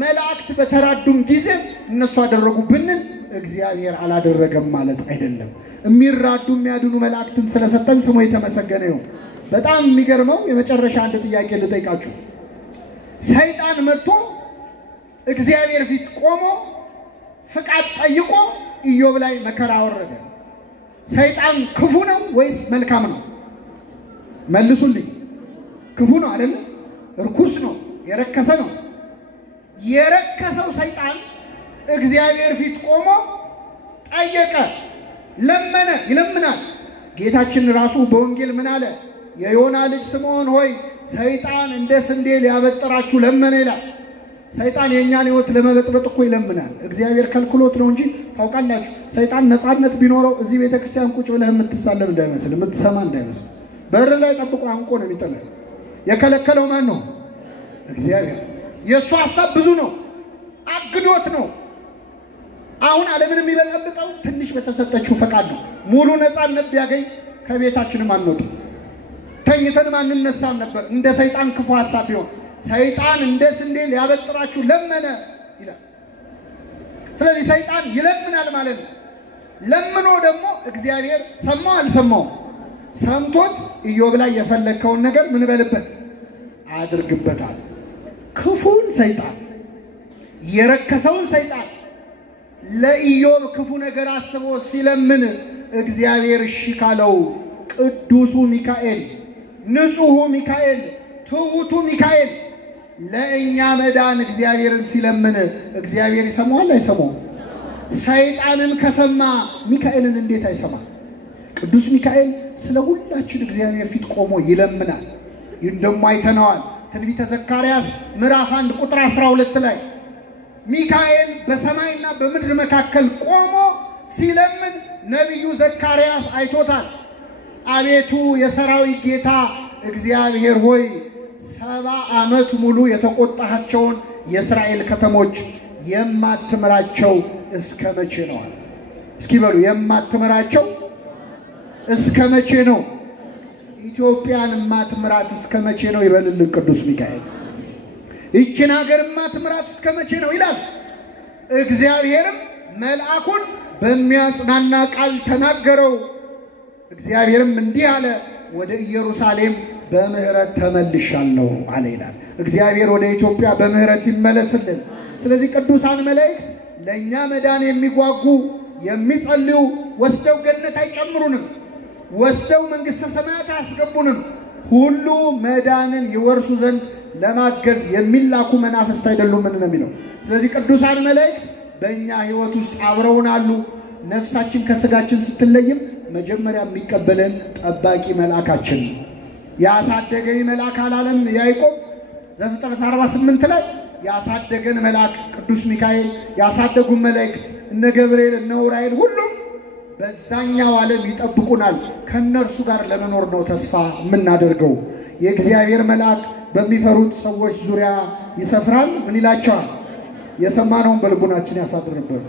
መላእክት በተራዱም ጊዜ እነሱ አደረጉ ብንል እግዚአብሔር አላደረገም ማለት አይደለም። የሚራዱ የሚያድኑ መላእክትን ስለሰጠን ስሙ የተመሰገነ ይሁን። በጣም የሚገርመው የመጨረሻ አንድ ጥያቄ ልጠይቃችሁ። ሰይጣን መጥቶ እግዚአብሔር ፊት ቆሞ ፍቃድ ጠይቆ ኢዮብ ላይ መከራ አወረደ። ሰይጣን ክፉ ነው ወይስ መልካም ነው? መልሱልኝ። ክፉ ነው አይደል? እርኩስ ነው፣ የረከሰ ነው። የረከሰው ሰይጣን እግዚአብሔር ፊት ቆሞ ጠየቀ፣ ለመነ፣ ይለምናል። ጌታችን ራሱ በወንጌል ምን አለ? የዮና ልጅ ስምዖን ሆይ ሰይጣን እንደ ስንዴ ሊያበጥራችሁ ለመነ ይላል። ሰይጣን የኛን ሕይወት ለመበጥበጥ እኮ ይለምናል። እግዚአብሔር ከልክሎት ነው እንጂ ታውቃላችሁ፣ ሰይጣን ነፃነት ቢኖረው እዚህ ቤተክርስቲያን ቁጭ ብለህ የምትሳለም እንዳይመስል፣ የምትሰማ እንዳይመስል፣ በር ላይ ጠብቆ አንቆ ነው የሚጥልህ። የከለከለው ማን ነው? እግዚአብሔር። የእሱ ሐሳብ ብዙ ነው፣ አግዶት ነው። አሁን ዓለምን የሚበጠብጠው ትንሽ በተሰጠችው ፈቃድ ነው። ሙሉ ነፃነት ቢያገኝ ከቤታችንም አንወጣም፣ ተኝተንም አንነሳም ነበር እንደ ሰይጣን ክፉ ሐሳብ ቢሆን። ሰይጣን እንደ ስንዴ ሊያበጥራችሁ ለመነ ይላል። ስለዚህ ሰይጣን ይለምናል ማለት ነው። ለምኖ ደግሞ እግዚአብሔር ሰማው አልሰማው? ሰምቶት ኢዮብ ላይ የፈለከውን ነገር ምን በልበት አድርግበታል። ክፉን ሰይጣን የረከሰውን ሰይጣን ለኢዮብ ክፉ ነገር አስቦ ሲለምን እግዚአብሔር እሺ ካለው ቅዱሱ ሚካኤል፣ ንጹሑ ሚካኤል፣ ትሑቱ ሚካኤል ለእኛ መዳን እግዚአብሔርን ሲለምን እግዚአብሔር ይሰማዋል አይሰማውም? ሰይጣንን ከሰማ ሚካኤልን እንዴት አይሰማም? ቅዱስ ሚካኤል ስለ ሁላችን እግዚአብሔር ፊት ቆሞ ይለምናል። እንደሞ አይተነዋል። ትንቢተ ዘካርያስ ምዕራፍ 1 ቁጥር 12 ላይ ሚካኤል በሰማይና በምድር መካከል ቆሞ ሲለምን ነቢዩ ዘካርያስ አይቶታል። አቤቱ የሰራዊት ጌታ እግዚአብሔር ሆይ 70 ዓመት ሙሉ የተቆጣሃቸውን የእስራኤል ከተሞች የማትምራቸው እስከ መቼ ነው? እስኪ በሉ የማትምራቸው እስከ መቼ ነው? ኢትዮጵያን ማትምራት እስከ መቼ ነው ይበልልን ቅዱስ ሚካኤል። ይችን ሀገር ማትምራት እስከ መቼ ነው ይላል። እግዚአብሔርም መልአኩን በሚያጽናና ቃል ተናገረው። እግዚአብሔርም እንዲህ አለ፣ ወደ ኢየሩሳሌም በምህረት ተመልሻለሁ አለ ይላል። እግዚአብሔር ወደ ኢትዮጵያ በምህረት ይመለስልን። ስለዚህ ቅዱሳን መላእክት ለኛ መዳን የሚጓጉ የሚጸልዩ ወስደው ገነት አይጨምሩንም፣ ወስደው መንግስተ ሰማያት አያስገቡንም። ሁሉ መዳንን ይወርሱ ዘንድ ለማገዝ የሚላኩ መናፍስት አይደሉም ነው የሚለው። ስለዚህ ቅዱሳን መላእክት በእኛ ህይወት ውስጥ አብረውን አሉ። ነፍሳችን ከስጋችን ስትለይም መጀመሪያ የሚቀበለን ጠባቂ መልአካችን ያሳደገኝ መልአክ አላለም ያዕቆብ ዘፍጥረት 48 ላይ ያሳደገን መልአክ ቅዱስ ሚካኤል፣ ያሳደጉን መላእክት እነ ገብርኤል እነ ኡራኤል ሁሉም በዛኛው ዓለም ይጠብቁናል። ከነርሱ ጋር ለመኖር ነው ተስፋ የምናደርገው። የእግዚአብሔር መልአክ በሚፈሩት ሰዎች ዙሪያ ይሰፍራል። ምን ይላቸዋል? የሰማነውን በልቡናችን ያሳድርብን።